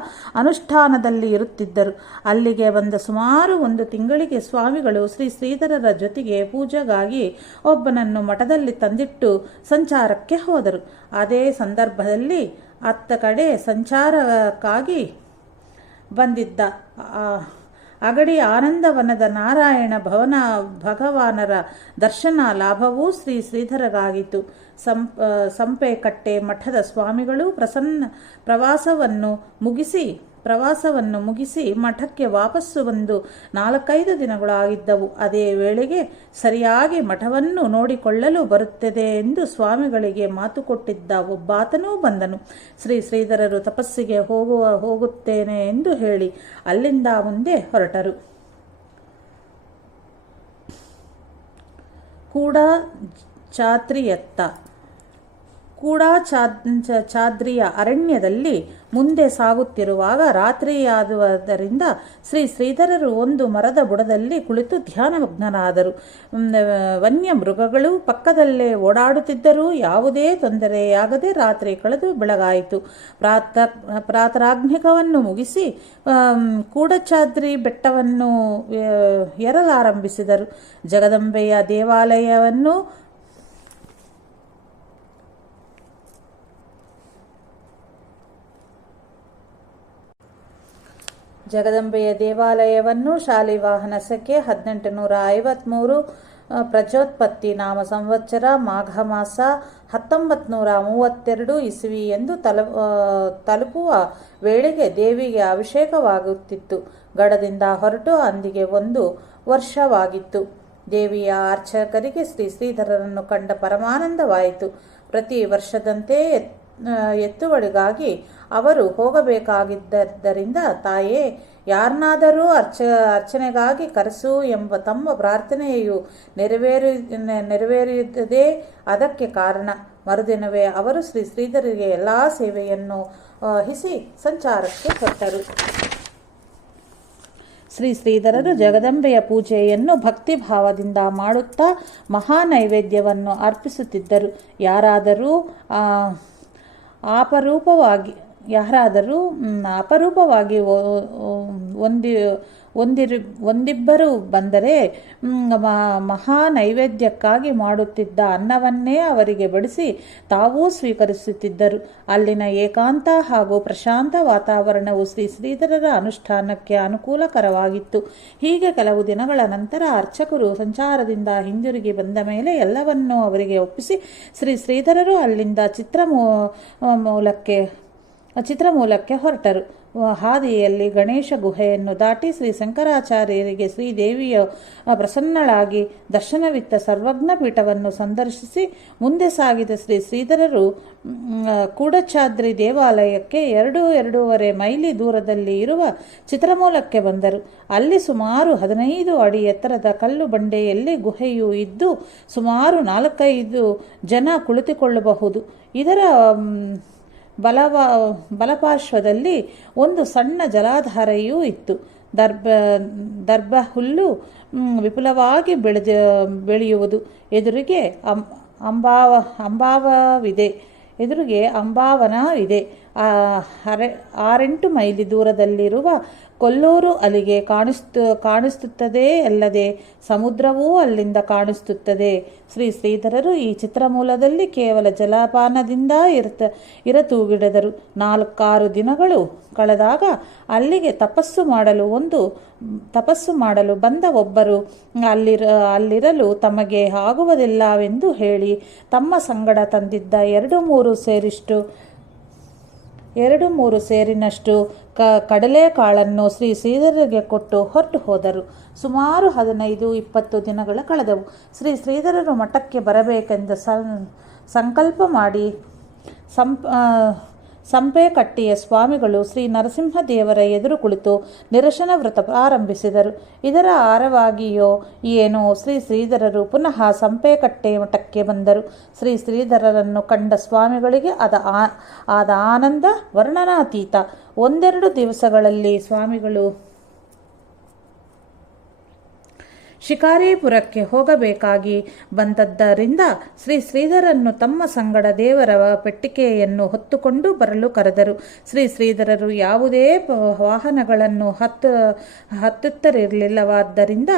ಅನುಷ್ಠಾನದಲ್ಲಿ ಇರುತ್ತಿದ್ದರು. ಅಲ್ಲಿಗೆ ಬಂದ ಸುಮಾರು 1 ತಿಂಗಳಿಗೆ ಸ್ವಾಮಿಗಳು ಶ್ರೀ ಶ್ರೀಧರರ ಜೊತೆಗೆ ಪೂಜೆಗಾಗಿ ಒಬ್ಬನನ್ನು ಮಠದಲ್ಲಿ ತಂದಿಟ್ಟು ಸಂಚಾರಕ್ಕೆ ಹೋದರು. ಅದೇ ಸಂದರ್ಭದಲ್ಲಿ ಅತ್ತ ಕಡೆ ಸಂಚಾರಕ್ಕಾಗಿ ಬಂದಿದ್ದ ಅಗಡಿ ಆನಂದವನದ ನಾರಾಯಣ ಭಗವಾನರ ದರ್ಶನ ಲಾಭವೂ ಶ್ರೀ ಶ್ರೀಧರಗಾಗಿತ್ತು. ಸಂಪೆಕಟ್ಟೆ ಮಠದ ಸ್ವಾಮಿಗಳು ಪ್ರವಾಸವನ್ನು ಮುಗಿಸಿ ಮಠಕ್ಕೆ ವಾಪಸ್ಸು ಬಂದು 4-5 ದಿನಗಳಾಗಿದ್ದವು. ಅದೇ ವೇಳೆಗೆ ಸರಿಯಾಗಿ ಮಠವನ್ನು ನೋಡಿಕೊಳ್ಳಲು ಬರುತ್ತದೆ ಎಂದು ಸ್ವಾಮಿಗಳಿಗೆ ಮಾತು ಕೊಟ್ಟಿದ್ದ ಒಬ್ಬಾತನೂ ಬಂದನು. ಶ್ರೀ ಶ್ರೀಧರರು ತಪಸ್ಸಿಗೆ ಹೋಗುತ್ತೇನೆ ಎಂದು ಹೇಳಿ ಅಲ್ಲಿಂದ ಮುಂದೆ ಹೊರಟರು. ಚಾದ್ರಿಯ ಅರಣ್ಯದಲ್ಲಿ ಮುಂದೆ ಸಾಗುತ್ತಿರುವಾಗ ರಾತ್ರಿಯಾದುದರಿಂದ ಶ್ರೀ ಶ್ರೀಧರರು ಒಂದು ಮರದ ಬುಡದಲ್ಲಿ ಕುಳಿತು ಧ್ಯಾನಮಗ್ನರಾದರು. ವನ್ಯ ಮೃಗಗಳು ಪಕ್ಕದಲ್ಲೇ ಓಡಾಡುತ್ತಿದ್ದರೂ ಯಾವುದೇ ತೊಂದರೆಯಾಗದೆ ರಾತ್ರಿ ಕಳೆದು ಬೆಳಗಾಯಿತು. ಪ್ರಾತರಾಗ್ನಿಕವನ್ನು ಮುಗಿಸಿ ಕೂಡಚಾದ್ರಿ ಬೆಟ್ಟವನ್ನು ಏರಲಾರಂಭಿಸಿದರು. ಜಗದಂಬೆಯ ದೇವಾಲಯವನ್ನು ಶಾಲಿವಾಹನ ಸೆಕೆ 1853 ಪ್ರಜೋತ್ಪತ್ತಿ ನಾಮ ಸಂವತ್ಸರ ಮಾಘ ಮಾಸ 1932 ಇಸವಿ ಎಂದು ತಲುಪುವ ವೇಳೆಗೆ ದೇವಿಗೆ ಅಭಿಷೇಕವಾಗುತ್ತಿತ್ತು. ಗಡದಿಂದ ಹೊರಟು ಅಂದಿಗೆ 1 ವರ್ಷವಾಗಿತ್ತು. ದೇವಿಯ ಅರ್ಚಕರಿಗೆ ಶ್ರೀ ಶ್ರೀಧರರನ್ನು ಕಂಡ ಪರಮಾನಂದವಾಯಿತು. ಪ್ರತಿ ವರ್ಷದಂತೆ ಎತ್ತುವಳಿಗಾಗಿ ಅವರು ಹೋಗಬೇಕಾಗಿದ್ದರಿಂದ ತಾಯೇ ಯಾರನ್ನಾದರೂ ಅರ್ಚನೆಗಾಗಿ ಕರೆಸು ಎಂಬ ತಮ್ಮ ಪ್ರಾರ್ಥನೆಯು ನೆರವೇರಿಯದೇ ಅದಕ್ಕೆ ಕಾರಣ. ಮರುದಿನವೇ ಅವರು ಶ್ರೀ ಶ್ರೀಧರರಿಗೆ ಎಲ್ಲ ಸೇವೆಯನ್ನು ವಹಿಸಿ ಸಂಚಾರಕ್ಕೆ ಹೊರಟರು. ಶ್ರೀ ಶ್ರೀಧರರು ಜಗದಂಬೆಯ ಪೂಜೆಯನ್ನು ಭಕ್ತಿಭಾವದಿಂದ ಮಾಡುತ್ತಾ ಮಹಾನೈವೇದ್ಯವನ್ನು ಅರ್ಪಿಸುತ್ತಿದ್ದರು. ಯಾರಾದರೂ ಅಪರೂಪವಾಗಿ ಒಂದಿಬ್ಬರು ಬಂದರೆ ಮಹಾ ನೈವೇದ್ಯಕ್ಕಾಗಿ ಮಾಡುತ್ತಿದ್ದ ಅನ್ನವನ್ನೇ ಅವರಿಗೆ ಬಡಿಸಿ ತಾವೂ ಸ್ವೀಕರಿಸುತ್ತಿದ್ದರು. ಅಲ್ಲಿನ ಏಕಾಂತ ಹಾಗೂ ಪ್ರಶಾಂತ ವಾತಾವರಣವು ಶ್ರೀ ಶ್ರೀಧರರ ಅನುಷ್ಠಾನಕ್ಕೆ ಅನುಕೂಲಕರವಾಗಿತ್ತು. ಹೀಗೆ ಕೆಲವು ದಿನಗಳ ನಂತರ ಅರ್ಚಕರು ಸಂಚಾರದಿಂದ ಹಿಂದಿರುಗಿ ಬಂದ ಮೇಲೆ ಎಲ್ಲವನ್ನೂ ಅವರಿಗೆ ಒಪ್ಪಿಸಿ ಶ್ರೀ ಶ್ರೀಧರರು ಅಲ್ಲಿಂದ ಚಿತ್ರಮೂಲಕ್ಕೆ ಹೊರಟರು. ಹಾದಿಯಲ್ಲಿ ಗಣೇಶ ಗುಹೆಯನ್ನು ದಾಟಿ ಶ್ರೀ ಶಂಕರಾಚಾರ್ಯರಿಗೆ ಶ್ರೀದೇವಿಯ ಪ್ರಸನ್ನಳಾಗಿ ದರ್ಶನವಿತ್ತ ಸರ್ವಜ್ಞ ಪೀಠವನ್ನು ಸಂದರ್ಶಿಸಿ ಮುಂದೆ ಸಾಗಿದ ಶ್ರೀ ಶ್ರೀಧರರು ಕೂಡಚಾದ್ರಿ ದೇವಾಲಯಕ್ಕೆ 2-2.5 ಮೈಲಿ ದೂರದಲ್ಲಿ ಇರುವ ಚಿತ್ರಮೂಲಕ್ಕೆ ಬಂದರು. ಅಲ್ಲಿ ಸುಮಾರು 15 ಅಡಿ ಎತ್ತರದ ಕಲ್ಲು ಬಂಡೆಯಲ್ಲಿ ಗುಹೆಯು ಇದ್ದು ಸುಮಾರು 4-5 ಜನ ಕುಳಿತುಕೊಳ್ಳಬಹುದು. ಇದರ ಬಲಪಾರ್ಶ್ವದಲ್ಲಿ ಒಂದು ಸಣ್ಣ ಜಲಾಧಾರೆಯೂ ಇತ್ತು. ದರ್ಭ ಹುಲ್ಲು ವಿಪುಲವಾಗಿ ಬೆಳೆಯುವುದು. ಎದುರಿಗೆ ಅಂಬಾವನವಿದೆ. 6-8 ಮೈಲಿ ದೂರದಲ್ಲಿರುವ ಕೊಲ್ಲೂರು ಅಲ್ಲಿಗೆ ಕಾಣಿಸುತ್ತದೆ ಅಲ್ಲದೆ ಸಮುದ್ರವೂ ಅಲ್ಲಿಂದ ಕಾಣಿಸುತ್ತದೆ. ಶ್ರೀ ಶ್ರೀಧರರು ಈ ಚಿತ್ರಮೂಲದಲ್ಲಿ ಕೇವಲ ಜಲಪಾನದಿಂದ ಇರತೂಗಿಡಿದರು. 4-6 ದಿನಗಳು ಕಳೆದಾಗ ಅಲ್ಲಿಗೆ ತಪಸ್ಸು ಮಾಡಲು ಬಂದ ಒಬ್ಬರು ಅಲ್ಲಿರಲು ತಮಗೆ ಆಗುವುದಿಲ್ಲವೆಂದು ಹೇಳಿ ತಮ್ಮ ಸಂಗಡ ತಂದಿದ್ದ 2-3 ಸೇರಿನಷ್ಟು ಕಡಲೆಕಾಳನ್ನು ಶ್ರೀ ಶ್ರೀಧರರಿಗೆ ಕೊಟ್ಟು ಹೊರಟು ಹೋದರು. ಸುಮಾರು 15-20 ದಿನಗಳು ಕಳೆದವು. ಶ್ರೀ ಶ್ರೀಧರರು ಮಠಕ್ಕೆ ಬರಬೇಕೆಂದು ಸಂಕಲ್ಪ ಮಾಡಿ ಸಂಪೆಕಟ್ಟಿಯ ಸ್ವಾಮಿಗಳು ಶ್ರೀ ನರಸಿಂಹದೇವರ ಎದುರು ಕುಳಿತು ನಿರಶನ ವ್ರತ ಆರಂಭಿಸಿದರು. ಇದರ ಆರವಾಗಿಯೋ ಏನೋ ಶ್ರೀ ಶ್ರೀಧರರು ಪುನಃ ಸಂಪೆಕಟ್ಟೆ ಮಠಕ್ಕೆ ಬಂದರು. ಶ್ರೀ ಶ್ರೀಧರರನ್ನು ಕಂಡ ಸ್ವಾಮಿಗಳಿಗೆ ಆದ ಆನಂದ ವರ್ಣನಾತೀತ. 1-2 ದಿವಸಗಳಲ್ಲಿ ಸ್ವಾಮಿಗಳು ಶಿಕಾರಿಪುರಕ್ಕೆ ಹೋಗಬೇಕಾಗಿ ಬಂದದ್ದರಿಂದ ಶ್ರೀ ಶ್ರೀಧರನ್ನು ತಮ್ಮ ಸಂಗಡ ದೇವರ ಪೆಟ್ಟಿಗೆಯನ್ನು ಹೊತ್ತುಕೊಂಡು ಬರಲು ಕರೆದರು. ಶ್ರೀ ಶ್ರೀಧರರು ಯಾವುದೇ ವಾಹನಗಳನ್ನು ಹತ್ತುತ್ತಿರಲಿಲ್ಲವಾದ್ದರಿಂದ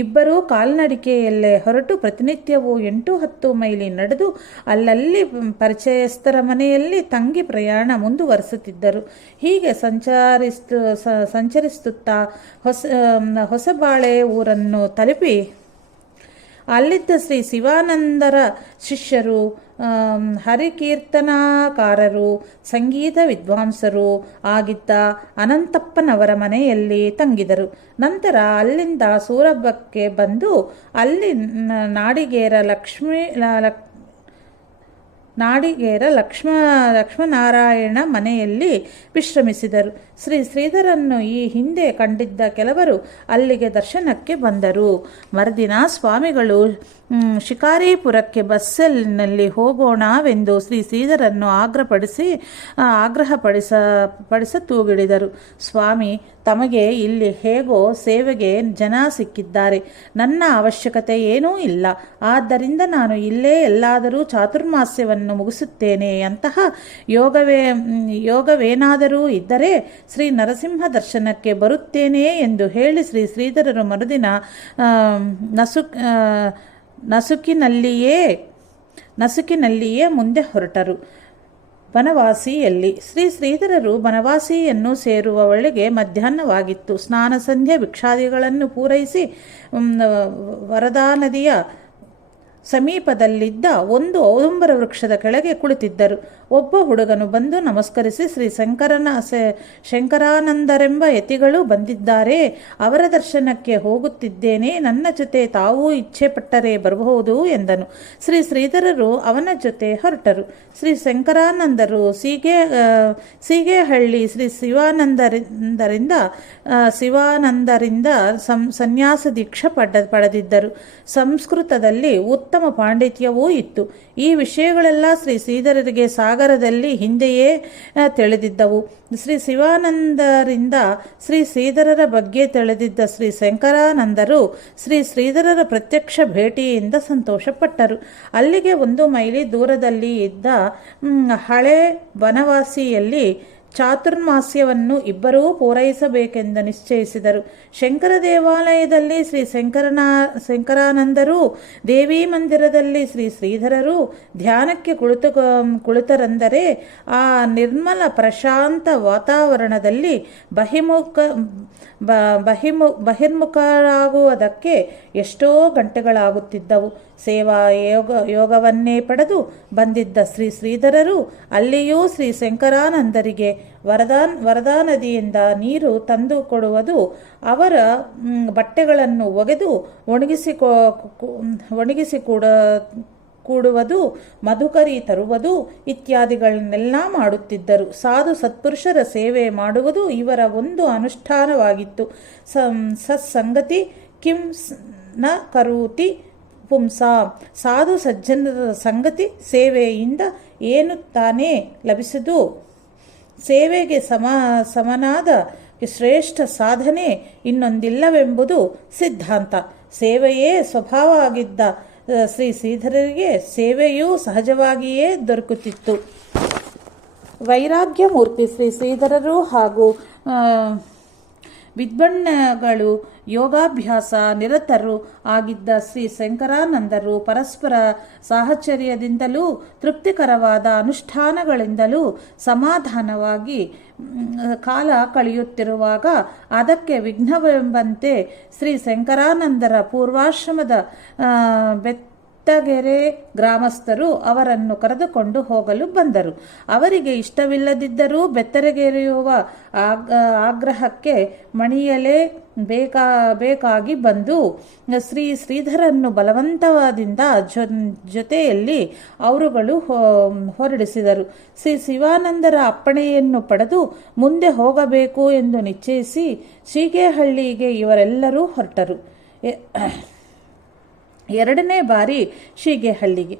ಇಬ್ಬರೂ ಕಾಲ್ನಡಿಗೆಯಲ್ಲೇ ಹೊರಟು ಪ್ರತಿನಿತ್ಯವೂ 8-10 ಮೈಲಿ ನಡೆದು ಅಲ್ಲಲ್ಲಿ ಪರಿಚಯಸ್ಥರ ಮನೆಯಲ್ಲಿ ತಂಗಿ ಪ್ರಯಾಣ ಮುಂದುವರಿಸುತ್ತಿದ್ದರು. ಹೀಗೆ ಸಂಚರಿಸುತ್ತಾ ಹೊಸಬಾಳೆ ಊರನ್ನು ತಲುಪಿ ಅಲ್ಲಿದ್ದ ಶ್ರೀ ಶಿವಾನಂದರ ಶಿಷ್ಯರು, ಹರಿಕೀರ್ತನಾಕಾರರು, ಸಂಗೀತ ವಿದ್ವಾಂಸರು ಆಗಿದ್ದ ಅನಂತಪ್ಪನವರ ಮನೆಯಲ್ಲಿ ತಂಗಿದರು. ನಂತರ ಅಲ್ಲಿಂದ ಸೂರಬ್ಬಕ್ಕೆ ಬಂದು ಅಲ್ಲಿ ನಾಡಿಗೇರ ಲಕ್ಷ್ಮನಾರಾಯಣ ಮನೆಯಲ್ಲಿ ವಿಶ್ರಮಿಸಿದರು. ಶ್ರೀ ಶ್ರೀಧರನ್ನು ಈ ಹಿಂದೆ ಕಂಡಿದ್ದ ಕೆಲವರು ಅಲ್ಲಿಗೆ ದರ್ಶನಕ್ಕೆ ಬಂದರು. ಮರುದಿನ ಸ್ವಾಮಿಗಳು ಶಿಕಾರಿಪುರಕ್ಕೆ ಬಸ್ಸಿನಲ್ಲಿ ಹೋಗೋಣವೆಂದು ಶ್ರೀ ಶ್ರೀಧರನ್ನು ಆಗ್ರಹಪಡಿಸ ತೂಗಿಡಿದರು. ಸ್ವಾಮಿ, ತಮಗೆ ಇಲ್ಲಿ ಹೇಗೋ ಸೇವೆಗೆ ಜನ ಸಿಕ್ಕಿದ್ದಾರೆ. ನನ್ನ ಅವಶ್ಯಕತೆ ಏನೂ ಇಲ್ಲ. ಆದ್ದರಿಂದ ನಾನು ಇಲ್ಲೇ ಎಲ್ಲಾದರೂ ಚಾತುರ್ಮಾಸ್ಯವನ್ನು ಮುಗಿಸುತ್ತೇನೆ. ಅಂತಹ ಯೋಗವೇನಾದರೂ ಇದ್ದರೆ ಶ್ರೀ ನರಸಿಂಹ ದರ್ಶನಕ್ಕೆ ಬರುತ್ತೇನೆ ಎಂದು ಹೇಳಿ ಶ್ರೀ ಶ್ರೀಧರರು ಮರುದಿನ ನಸುಕಿನಲ್ಲಿಯೇ ಮುಂದೆ ಹೊರಟರು. ಬನವಾಸಿಯಲ್ಲಿ ಶ್ರೀ ಶ್ರೀಧರರು ಬನವಾಸಿಯನ್ನು ಸೇರುವ ವೇಳೆಗೆ ಮಧ್ಯಾಹ್ನವಾಗಿತ್ತು. ಸ್ನಾನ ಸಂಧ್ಯೆ ಭಿಕ್ಷಾದಿಗಳನ್ನು ಪೂರೈಸಿ ವರದಾ ನದಿಯ ಸಮೀಪದಲ್ಲಿದ್ದ ಒಂದು ಔದುಂಬರ ವೃಕ್ಷದ ಕೆಳಗೆ ಕುಳಿತಿದ್ದರು. ಒಬ್ಬ ಹುಡುಗನು ಬಂದು ನಮಸ್ಕರಿಸಿ, ಶ್ರೀ ಶಂಕರಾನಂದರೆಂಬ ಯತಿಗಳು ಬಂದಿದ್ದಾರೆ, ಅವರ ದರ್ಶನಕ್ಕೆ ಹೋಗುತ್ತಿದ್ದೇನೆ, ನನ್ನ ಜೊತೆ ತಾವೂ ಇಚ್ಛೆ ಪಟ್ಟರೆ ಬರಬಹುದು ಎಂದನು. ಶ್ರೀ ಶ್ರೀಧರರು ಅವನ ಜೊತೆ ಹೊರಟರು. ಶ್ರೀ ಶಂಕರಾನಂದರು ಸೀಗೆಹಳ್ಳಿ ಶ್ರೀ ಶಿವಾನಂದರಿಂದ ಸನ್ಯಾಸ ದೀಕ್ಷೆ ಪಡೆದಿದ್ದರು. ಸಂಸ್ಕೃತದಲ್ಲಿ ಉತ್ತಮ ಪಾಂಡಿತ್ಯವೂ ಇತ್ತು. ಈ ವಿಷಯಗಳೆಲ್ಲ ಶ್ರೀ ಶ್ರೀಧರರಿಗೆ ಸಾಗರದಲ್ಲಿ ಹಿಂದೆಯೇ ತಿಳಿದಿದ್ದವು. ಶ್ರೀ ಶಿವಾನಂದರಿಂದ ಶ್ರೀ ಶ್ರೀಧರರ ಬಗ್ಗೆ ತಿಳಿದಿದ್ದ ಶ್ರೀ ಶಂಕರಾನಂದರು ಶ್ರೀ ಶ್ರೀಧರರ ಪ್ರತ್ಯಕ್ಷ ಭೇಟಿಯಿಂದ ಸಂತೋಷಪಟ್ಟರು. ಅಲ್ಲಿಗೆ 1 ಮೈಲಿ ದೂರದಲ್ಲಿ ಇದ್ದ ಹಳೆ ಬನವಾಸಿಯಲ್ಲಿ ಚಾತುರ್ಮಾಸ್ಯವನ್ನು ಇಬ್ಬರೂ ಪೂರೈಸಬೇಕೆಂದು ನಿಶ್ಚಯಿಸಿದರು. ಶಂಕರ ದೇವಾಲಯದಲ್ಲಿ ಶ್ರೀ ಶಂಕರಾನಂದರು, ದೇವಿ ಮಂದಿರದಲ್ಲಿ ಶ್ರೀ ಶ್ರೀಧರರು ಧ್ಯಾನಕ್ಕೆ ಕುಳಿತರೆಂದರೆ ಆ ನಿರ್ಮಲ ಪ್ರಶಾಂತ ವಾತಾವರಣದಲ್ಲಿ ಬಹಿರ್ಮುಖರಾಗುವುದಕ್ಕೆ ಎಷ್ಟೋ ಗಂಟೆಗಳಾಗುತ್ತಿದ್ದವು. ಸೇವಾ ಯೋಗವನ್ನೇ ಪಡೆದು ಬಂದಿದ್ದ ಶ್ರೀ ಶ್ರೀಧರರು ಅಲ್ಲಿಯೂ ಶ್ರೀ ಶಂಕರಾನಂದರಿಗೆ ವರದಾ ನದಿಯಿಂದ ನೀರು ತಂದು ಕೊಡುವುದು, ಅವರ ಬಟ್ಟೆಗಳನ್ನು ಒಗೆದು ಒಣಗಿಸಿ ಕೂಡುವುದು, ಮಧುಕರಿ ತರುವುದು ಇತ್ಯಾದಿಗಳನ್ನೆಲ್ಲ ಮಾಡುತ್ತಿದ್ದರು. ಸಾಧು ಸತ್ಪುರುಷರ ಸೇವೆ ಮಾಡುವುದು ಇವರ ಒಂದು ಅನುಷ್ಠಾನವಾಗಿತ್ತು. ಸತ್ಸಂಗತಿ ಕಿಂ ನ ಕರೋತಿ ಪುಂಸಾ, ಸಾಧು ಸಜ್ಜನರ ಸಂಗತಿ ಸೇವೆಯಿಂದ ಏನು ತಾನೇ ಲಭಿಸುವುದು. ಸೇವೆಗೆ ಸಮನಾದ ಶ್ರೇಷ್ಠ ಸಾಧನೆ ಇನ್ನೊಂದಿಲ್ಲವೆಂಬುದು ಸಿದ್ಧಾಂತ. ಸೇವೆಯೇ ಸ್ವಭಾವ ಆಗಿದ್ದ ಶ್ರೀ ಶ್ರೀಧರರಿಗೆ ಸೇವೆಯೂ ಸಹಜವಾಗಿಯೇ ದೊರಕುತ್ತಿತ್ತು. ವೈರಾಗ್ಯ ಮೂರ್ತಿ ಶ್ರೀ ಶ್ರೀಧರರು ಹಾಗೂ ವಿದ್ವಣ್ಣಗಳು ಯೋಗಾಭ್ಯಾಸ ನಿರತರು ಆಗಿದ್ದ ಶ್ರೀ ಶಂಕರಾನಂದರು ಪರಸ್ಪರ ಸಾಹಚರ್ಯದಿಂದಲೂ ತೃಪ್ತಿಕರವಾದ ಅನುಷ್ಠಾನಗಳಿಂದಲೂ ಸಮಾಧಾನವಾಗಿ ಕಾಲ ಕಳೆಯುತ್ತಿರುವಾಗ ಅದಕ್ಕೆ ವಿಘ್ನವೆಂಬಂತೆ ಶ್ರೀ ಶಂಕರಾನಂದರ ಪೂರ್ವಾಶ್ರಮದ ಬೆತ್ತಗೆರೆ ಗ್ರಾಮಸ್ಥರು ಅವರನ್ನು ಕರೆದುಕೊಂಡು ಹೋಗಲು ಬಂದರು. ಅವರಿಗೆ ಇಷ್ಟವಿಲ್ಲದಿದ್ದರೂ ಬೆತ್ತಗೆರೆಯುವ ಆಗ್ರಹಕ್ಕೆ ಮಣಿಯಲೇ ಬೇಕಾಗಿ ಬಂದು ಶ್ರೀಧರನ್ನು ಬಲವಂತದಿಂದ ಜೊತೆಯಲ್ಲಿ ಅವರುಗಳು ಹೊರಡಿಸಿದರು. ಶ್ರೀ ಶಿವಾನಂದರ ಅಪ್ಪಣೆಯನ್ನು ಪಡೆದು ಮುಂದೆ ಹೋಗಬೇಕು ಎಂದು ನಿಶ್ಚಯಿಸಿ ಶೀಗೇಹಳ್ಳಿಗೆ ಇವರೆಲ್ಲರೂ ಹೊರಟರು. ಎರಡನೇ ಬಾರಿ ಶೀಗೇಹಳ್ಳಿಗೆ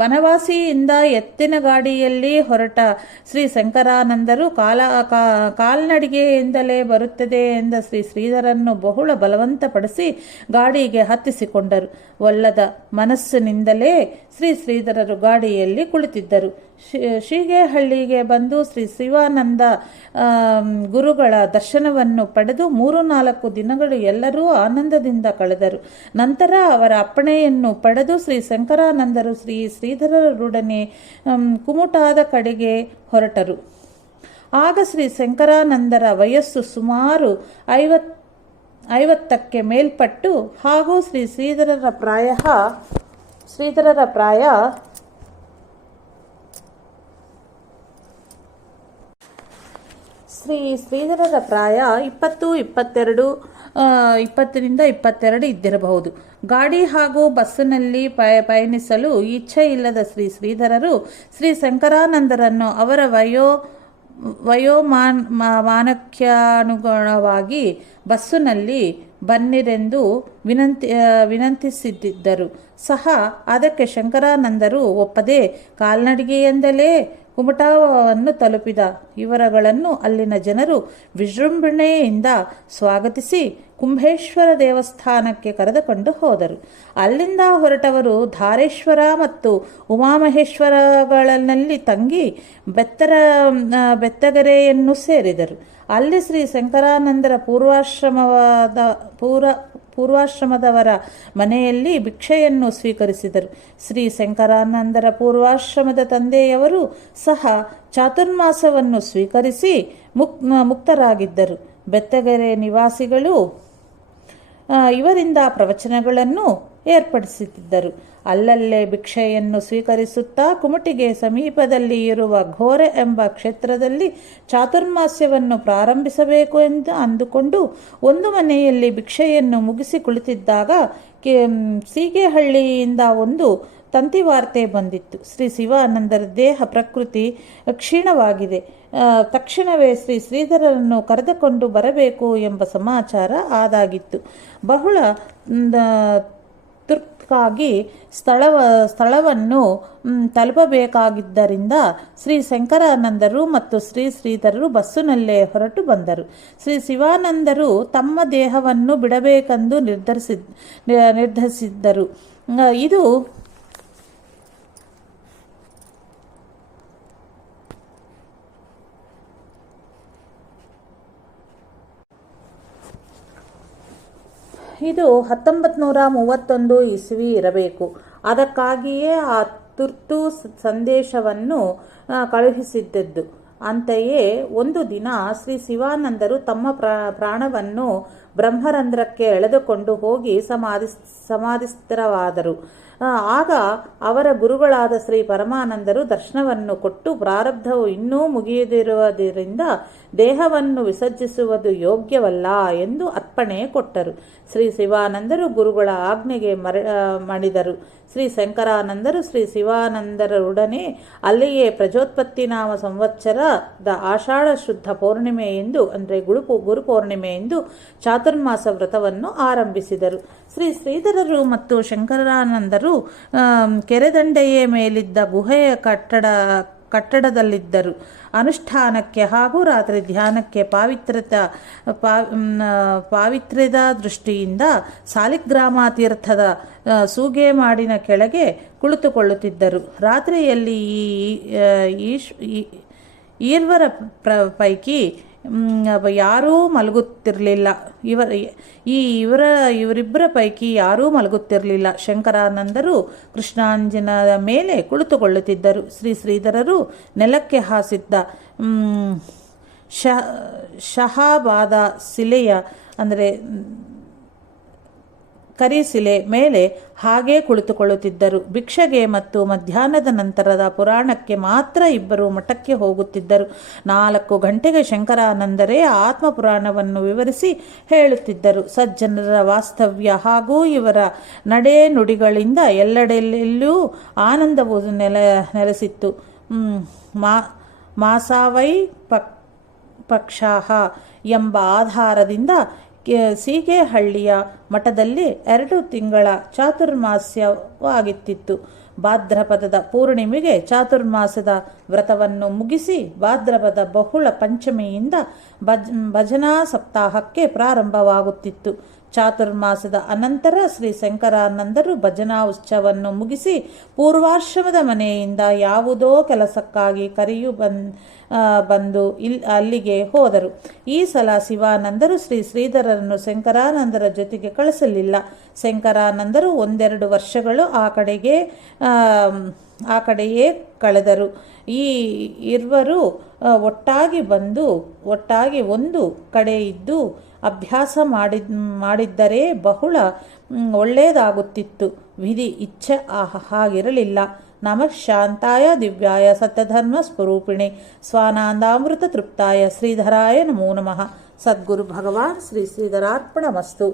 ಬನವಾಸಿಯಿಂದ ಎತ್ತಿನ ಗಾಡಿಯಲ್ಲಿ ಹೊರಟ ಶ್ರೀ ಶಂಕರಾನಂದರು ಕಾಲ್ನಡಿಗೆಯಿಂದಲೇ ಬರುತ್ತದೆ ಎಂದ ಶ್ರೀ ಶ್ರೀಧರನ್ನು ಬಹುಳ ಬಲವಂತಪಡಿಸಿ ಗಾಡಿಗೆ ಹತ್ತಿಸಿಕೊಂಡರು. ಒಲ್ಲದ ಮನಸ್ಸಿನಿಂದಲೇ ಶ್ರೀ ಶ್ರೀಧರರು ಗಾಡಿಯಲ್ಲಿ ಕುಳಿತಿದ್ದರು. ಶೀಗೇಹಳ್ಳಿಗೆ ಬಂದು ಶ್ರೀ ಶಿವಾನಂದ ಗುರುಗಳ ದರ್ಶನವನ್ನು ಪಡೆದು 3-4 ದಿನಗಳು ಎಲ್ಲರೂ ಆನಂದದಿಂದ ಕಳೆದರು. ನಂತರ ಅವರ ಅಪ್ಪಣೆಯನ್ನು ಪಡೆದು ಶ್ರೀ ಶಂಕರಾನಂದರು ಶ್ರೀ ಶ್ರೀಧರರೊಡನೆ ಕುಮಟಾದ ಕಡೆಗೆ ಹೊರಟರು. ಆಗ ಶ್ರೀ ಶಂಕರಾನಂದರ ವಯಸ್ಸು ಸುಮಾರು 50ಕ್ಕೆ ಮೇಲ್ಪಟ್ಟು ಹಾಗೂ ಶ್ರೀ ಶ್ರೀಧರರ ಪ್ರಾಯ ಶ್ರೀ ಶ್ರೀಧರರ ಪ್ರಾಯ 20-22 ಇದ್ದಿರಬಹುದು. ಗಾಡಿ ಹಾಗೂ ಬಸ್ಸಿನಲ್ಲಿ ಪಯಣಿಸಲು ಇಚ್ಛೆ ಇಲ್ಲದ ಶ್ರೀ ಶ್ರೀಧರರು ಶ್ರೀ ಶಂಕರಾನಂದರನ್ನು ಅವರ ವಯೋಮಾನಕ್ಕಾನುಗುಣವಾಗಿ ಬಸ್ಸಿನಲ್ಲಿ ಬನ್ನಿರೆಂದು ವಿನಂತಿಸಿದ್ದರು ಸಹ ಅದಕ್ಕೆ ಶಂಕರಾನಂದರು ಒಪ್ಪದೆ ಕಾಲ್ನಡಿಗೆಯಿಂದಲೇ ಕುಮಟಾವನ್ನು ತಲುಪಿದ ಇವರುಗಳನ್ನು ಅಲ್ಲಿನ ಜನರು ವಿಜೃಂಭಣೆಯಿಂದ ಸ್ವಾಗತಿಸಿ ಕುಂಭೇಶ್ವರ ದೇವಸ್ಥಾನಕ್ಕೆ ಕರೆದುಕೊಂಡು ಹೋದರು. ಅಲ್ಲಿಂದ ಹೊರಟವರು ಧಾರೇಶ್ವರ ಮತ್ತು ಉಮಾಮಹೇಶ್ವರಗಳಲ್ಲಿ ತಂಗಿ ಬೆತ್ತಗೆರೆಯನ್ನು ಸೇರಿದರು. ಅಲ್ಲಿ ಶ್ರೀ ಶಂಕರಾನಂದರ ಪೂರ್ವಾಶ್ರಮದವರ ಮನೆಯಲ್ಲಿ ಭಿಕ್ಷೆಯನ್ನು ಸ್ವೀಕರಿಸಿದರು. ಶ್ರೀ ಶಂಕರಾನಂದರ ಪೂರ್ವಾಶ್ರಮದ ತಂದೆಯವರು ಸಹ ಚಾತುರ್ಮಾಸವನ್ನು ಸ್ವೀಕರಿಸಿ ಮುಕ್ತರಾಗಿದ್ದರು. ಬೆತ್ತಗೆರೆ ನಿವಾಸಿಗಳು ಇವರಿಂದ ಪ್ರವಚನಗಳನ್ನು ಏರ್ಪಡಿಸುತ್ತಿದ್ದರು. ಅಲ್ಲಲ್ಲೇ ಭಿಕ್ಷೆಯನ್ನು ಸ್ವೀಕರಿಸುತ್ತಾ ಕುಮಟಿಗೆ ಸಮೀಪದಲ್ಲಿ ಇರುವ ಘೋರೆ ಎಂಬ ಕ್ಷೇತ್ರದಲ್ಲಿ ಚಾತುರ್ಮಾಸ್ಯವನ್ನು ಪ್ರಾರಂಭಿಸಬೇಕು ಎಂದು ಅಂದುಕೊಂಡು ಒಂದು ಮನೆಯಲ್ಲಿ ಭಿಕ್ಷೆಯನ್ನು ಮುಗಿಸಿ ಕುಳಿತಿದ್ದಾಗ ಸೀಗೆಹಳ್ಳಿಯಿಂದ ಒಂದು ತಂತಿವಾರ್ತೆ ಬಂದಿತ್ತು. ಶ್ರೀ ಶಿವಾನಂದರ ದೇಹ ಪ್ರಕೃತಿ ಕ್ಷೀಣವಾಗಿದೆ, ತಕ್ಷಣವೇ ಶ್ರೀ ಶ್ರೀಧರರನ್ನು ಕರೆದುಕೊಂಡು ಬರಬೇಕು ಎಂಬ ಸಮಾಚಾರ ಆದಾಗಿತ್ತು. ಬಹಳ ತುರ್ತಾಗಿ ಸ್ಥಳವನ್ನು ತಲುಪಬೇಕಾಗಿದ್ದರಿಂದ ಶ್ರೀ ಶಂಕರಾನಂದರು ಮತ್ತು ಶ್ರೀ ಶ್ರೀಧರರು ಬಸ್ಸಿನಲ್ಲೇ ಹೊರಟು ಬಂದರು. ಶ್ರೀ ಶಿವಾನಂದರು ತಮ್ಮ ದೇಹವನ್ನು ಬಿಡಬೇಕೆಂದು ನಿರ್ಧರಿಸಿದ್ದರು. ಇದು 1931 ಇಸವಿ ಇರಬೇಕು. ಅದಕ್ಕಾಗಿಯೇ ಆ ತುರ್ತು ಸಂದೇಶವನ್ನು ಕಳುಹಿಸಿದ್ದದ್ದು. ಅಂತೆಯೇ ಒಂದು ದಿನ ಶ್ರೀ ಶಿವಾನಂದರು ತಮ್ಮ ಪ್ರಾಣವನ್ನು ಬ್ರಹ್ಮರಂಧ್ರಕ್ಕೆ ಎಳೆದುಕೊಂಡು ಹೋಗಿ ಸಮಾಧಿಸ್ಥರಾದರು. ಆಗ ಅವರ ಗುರುಗಳಾದ ಶ್ರೀ ಪರಮಾನಂದರು ದರ್ಶನವನ್ನು ಕೊಟ್ಟು ಪ್ರಾರಬ್ಧವು ಇನ್ನೂ ಮುಗಿಯದಿರುವುದರಿಂದ ದೇಹವನ್ನು ವಿಸರ್ಜಿಸುವುದು ಯೋಗ್ಯವಲ್ಲ ಎಂದು ಅರ್ಪಣೆ ಕೊಟ್ಟರು. ಶ್ರೀ ಶಿವಾನಂದರು ಗುರುಗಳ ಆಜ್ಞೆಗೆ ಮಣಿದರು. ಶ್ರೀ ಶಂಕರಾನಂದರು ಶ್ರೀ ಶಿವಾನಂದರೊಡನೆ ಅಲ್ಲಿಯೇ ಪ್ರಜೋತ್ಪತ್ತಿ ನಾಮ ಸಂವತ್ಸರದ ಆಷಾಢ ಶುದ್ಧ ಪೌರ್ಣಿಮೆ ಎಂದು ಅಂದರೆ ಗುರು ಪೌರ್ಣಿಮೆ ಎಂದು ಚಾತುರ್ಮಾಸ ವ್ರತವನ್ನು ಆರಂಭಿಸಿದರು. ಶ್ರೀ ಶ್ರೀಧರರು ಮತ್ತು ಶಂಕರಾನಂದರು ಕೆರೆದಂಡೆಯ ಮೇಲಿದ್ದ ಗುಹೆಯ ಕಟ್ಟಡದಲ್ಲಿದ್ದರು. ಅನುಷ್ಠಾನಕ್ಕೆ ಹಾಗೂ ರಾತ್ರಿ ಧ್ಯಾನಕ್ಕೆ ಪಾವಿತ್ರ್ಯದ ದೃಷ್ಟಿಯಿಂದ ಸಾಲಿಗ್ರಾಮ ತೀರ್ಥದ ಸೂಗೆಮಾಡಿನ ಕೆಳಗೆ ಕುಳಿತುಕೊಳ್ಳುತ್ತಿದ್ದರು. ರಾತ್ರಿಯಲ್ಲಿ ಈರ್ವರ ಪೈಕಿ ಯಾರೂ ಮಲಗುತ್ತಿರಲಿಲ್ಲ. ಇವರಿಬ್ಬರ ಪೈಕಿ ಯಾರೂ ಮಲಗುತ್ತಿರಲಿಲ್ಲ. ಶಂಕರಾನಂದರು ಕೃಷ್ಣಾಂಜನದ ಮೇಲೆ ಕುಳಿತುಕೊಳ್ಳುತ್ತಿದ್ದರು. ಶ್ರೀ ಶ್ರೀಧರರು ನೆಲಕ್ಕೆ ಹಾಸಿದ್ದ ಶಹಾಬಾದ ಶಿಲೆಯ ಅಂದರೆ ಕರಿಶಿಲೆ ಮೇಲೆ ಹಾಗೇ ಕುಳಿತುಕೊಳ್ಳುತ್ತಿದ್ದರು. ಭಿಕ್ಷೆಗೆ ಮತ್ತು ಮಧ್ಯಾಹ್ನದ ನಂತರದ ಪುರಾಣಕ್ಕೆ ಮಾತ್ರ ಇಬ್ಬರು ಮಠಕ್ಕೆ ಹೋಗುತ್ತಿದ್ದರು. 4 ಗಂಟೆಗೆ ಶಂಕರಾನಂದರೇ ಆತ್ಮ ಪುರಾಣವನ್ನು ವಿವರಿಸಿ ಹೇಳುತ್ತಿದ್ದರು. ಸಜ್ಜನರ ವಾಸ್ತವ್ಯ ಹಾಗೂ ಇವರ ನಡೆ ನುಡಿಗಳಿಂದ ಎಲ್ಲೆಡೆಯಲ್ಲೂ ಆನಂದವು ನೆಲೆಸಿತ್ತು. ಮಾಸಾವೈ ಪಕ್ಷಾಹ ಎಂಬ ಆಧಾರದಿಂದ ಸೀಗೆಹಳ್ಳಿಯ ಮಠದಲ್ಲಿ 2 ತಿಂಗಳ ಚಾತುರ್ಮಾಸ್ಯವಾಗಿತ್ತಿತ್ತು. ಭಾದ್ರಪದದ ಪೂರ್ಣಿಮೆಗೆ ಚಾತುರ್ಮಾಸದ ವ್ರತವನ್ನು ಮುಗಿಸಿ ಭಾದ್ರಪದ ಬಹುಳ ಪಂಚಮಿಯಿಂದ ಭಜನಾ ಸಪ್ತಾಹಕ್ಕೆ ಪ್ರಾರಂಭವಾಗುತ್ತಿತ್ತು. ಚಾತುರ್ಮಾಸದ ಅನಂತರ ಶ್ರೀ ಶಂಕರಾನಂದರು ಭಜನಾ ಉತ್ಸವವನ್ನು ಮುಗಿಸಿ ಪೂರ್ವಾಶ್ರಮದ ಮನೆಯಿಂದ ಯಾವುದೋ ಕೆಲಸಕ್ಕಾಗಿ ಕರೆಯು ಬಂದು ಅಲ್ಲಿಗೆ ಹೋದರು. ಈ ಸಲ ಶಿವಾನಂದರು ಶ್ರೀ ಶ್ರೀಧರರನ್ನು ಶಂಕರಾನಂದರ ಜೊತೆಗೆ ಕಳಿಸಲಿಲ್ಲ. ಶಂಕರಾನಂದರು 1-2 ವರ್ಷಗಳು ಆ ಕಡೆಯೇ ಕಳೆದರು. ಈ ಇರುವರು ಒಟ್ಟಾಗಿ ಒಂದು ಕಡೆ ಇದ್ದು ಅಭ್ಯಾಸ ಮಾಡಿದ್ದರೆ ಬಹಳ ಒಳ್ಳೆಯದಾಗುತ್ತಿತ್ತು. ವಿಧಿ ಇಚ್ಛೆ ಹಾಗಿರಲಿಲ್ಲ. ನಮಃ ಶಾಂತಾಯ ದಿವ್ಯಾಯ ಸತ್ಯಧರ್ಮ ಸ್ವರೂಪಿಣೆ ಸ್ವಾನಂದಾಮೃತ ತೃಪ್ತಾಯ ಶ್ರೀಧರಾಯ ನಮೋ ನಮಃ. ಸದ್ಗುರು ಭಗವಾನ್ ಶ್ರೀ ಶ್ರೀಧರಾರ್ಪಣಮಸ್ತು.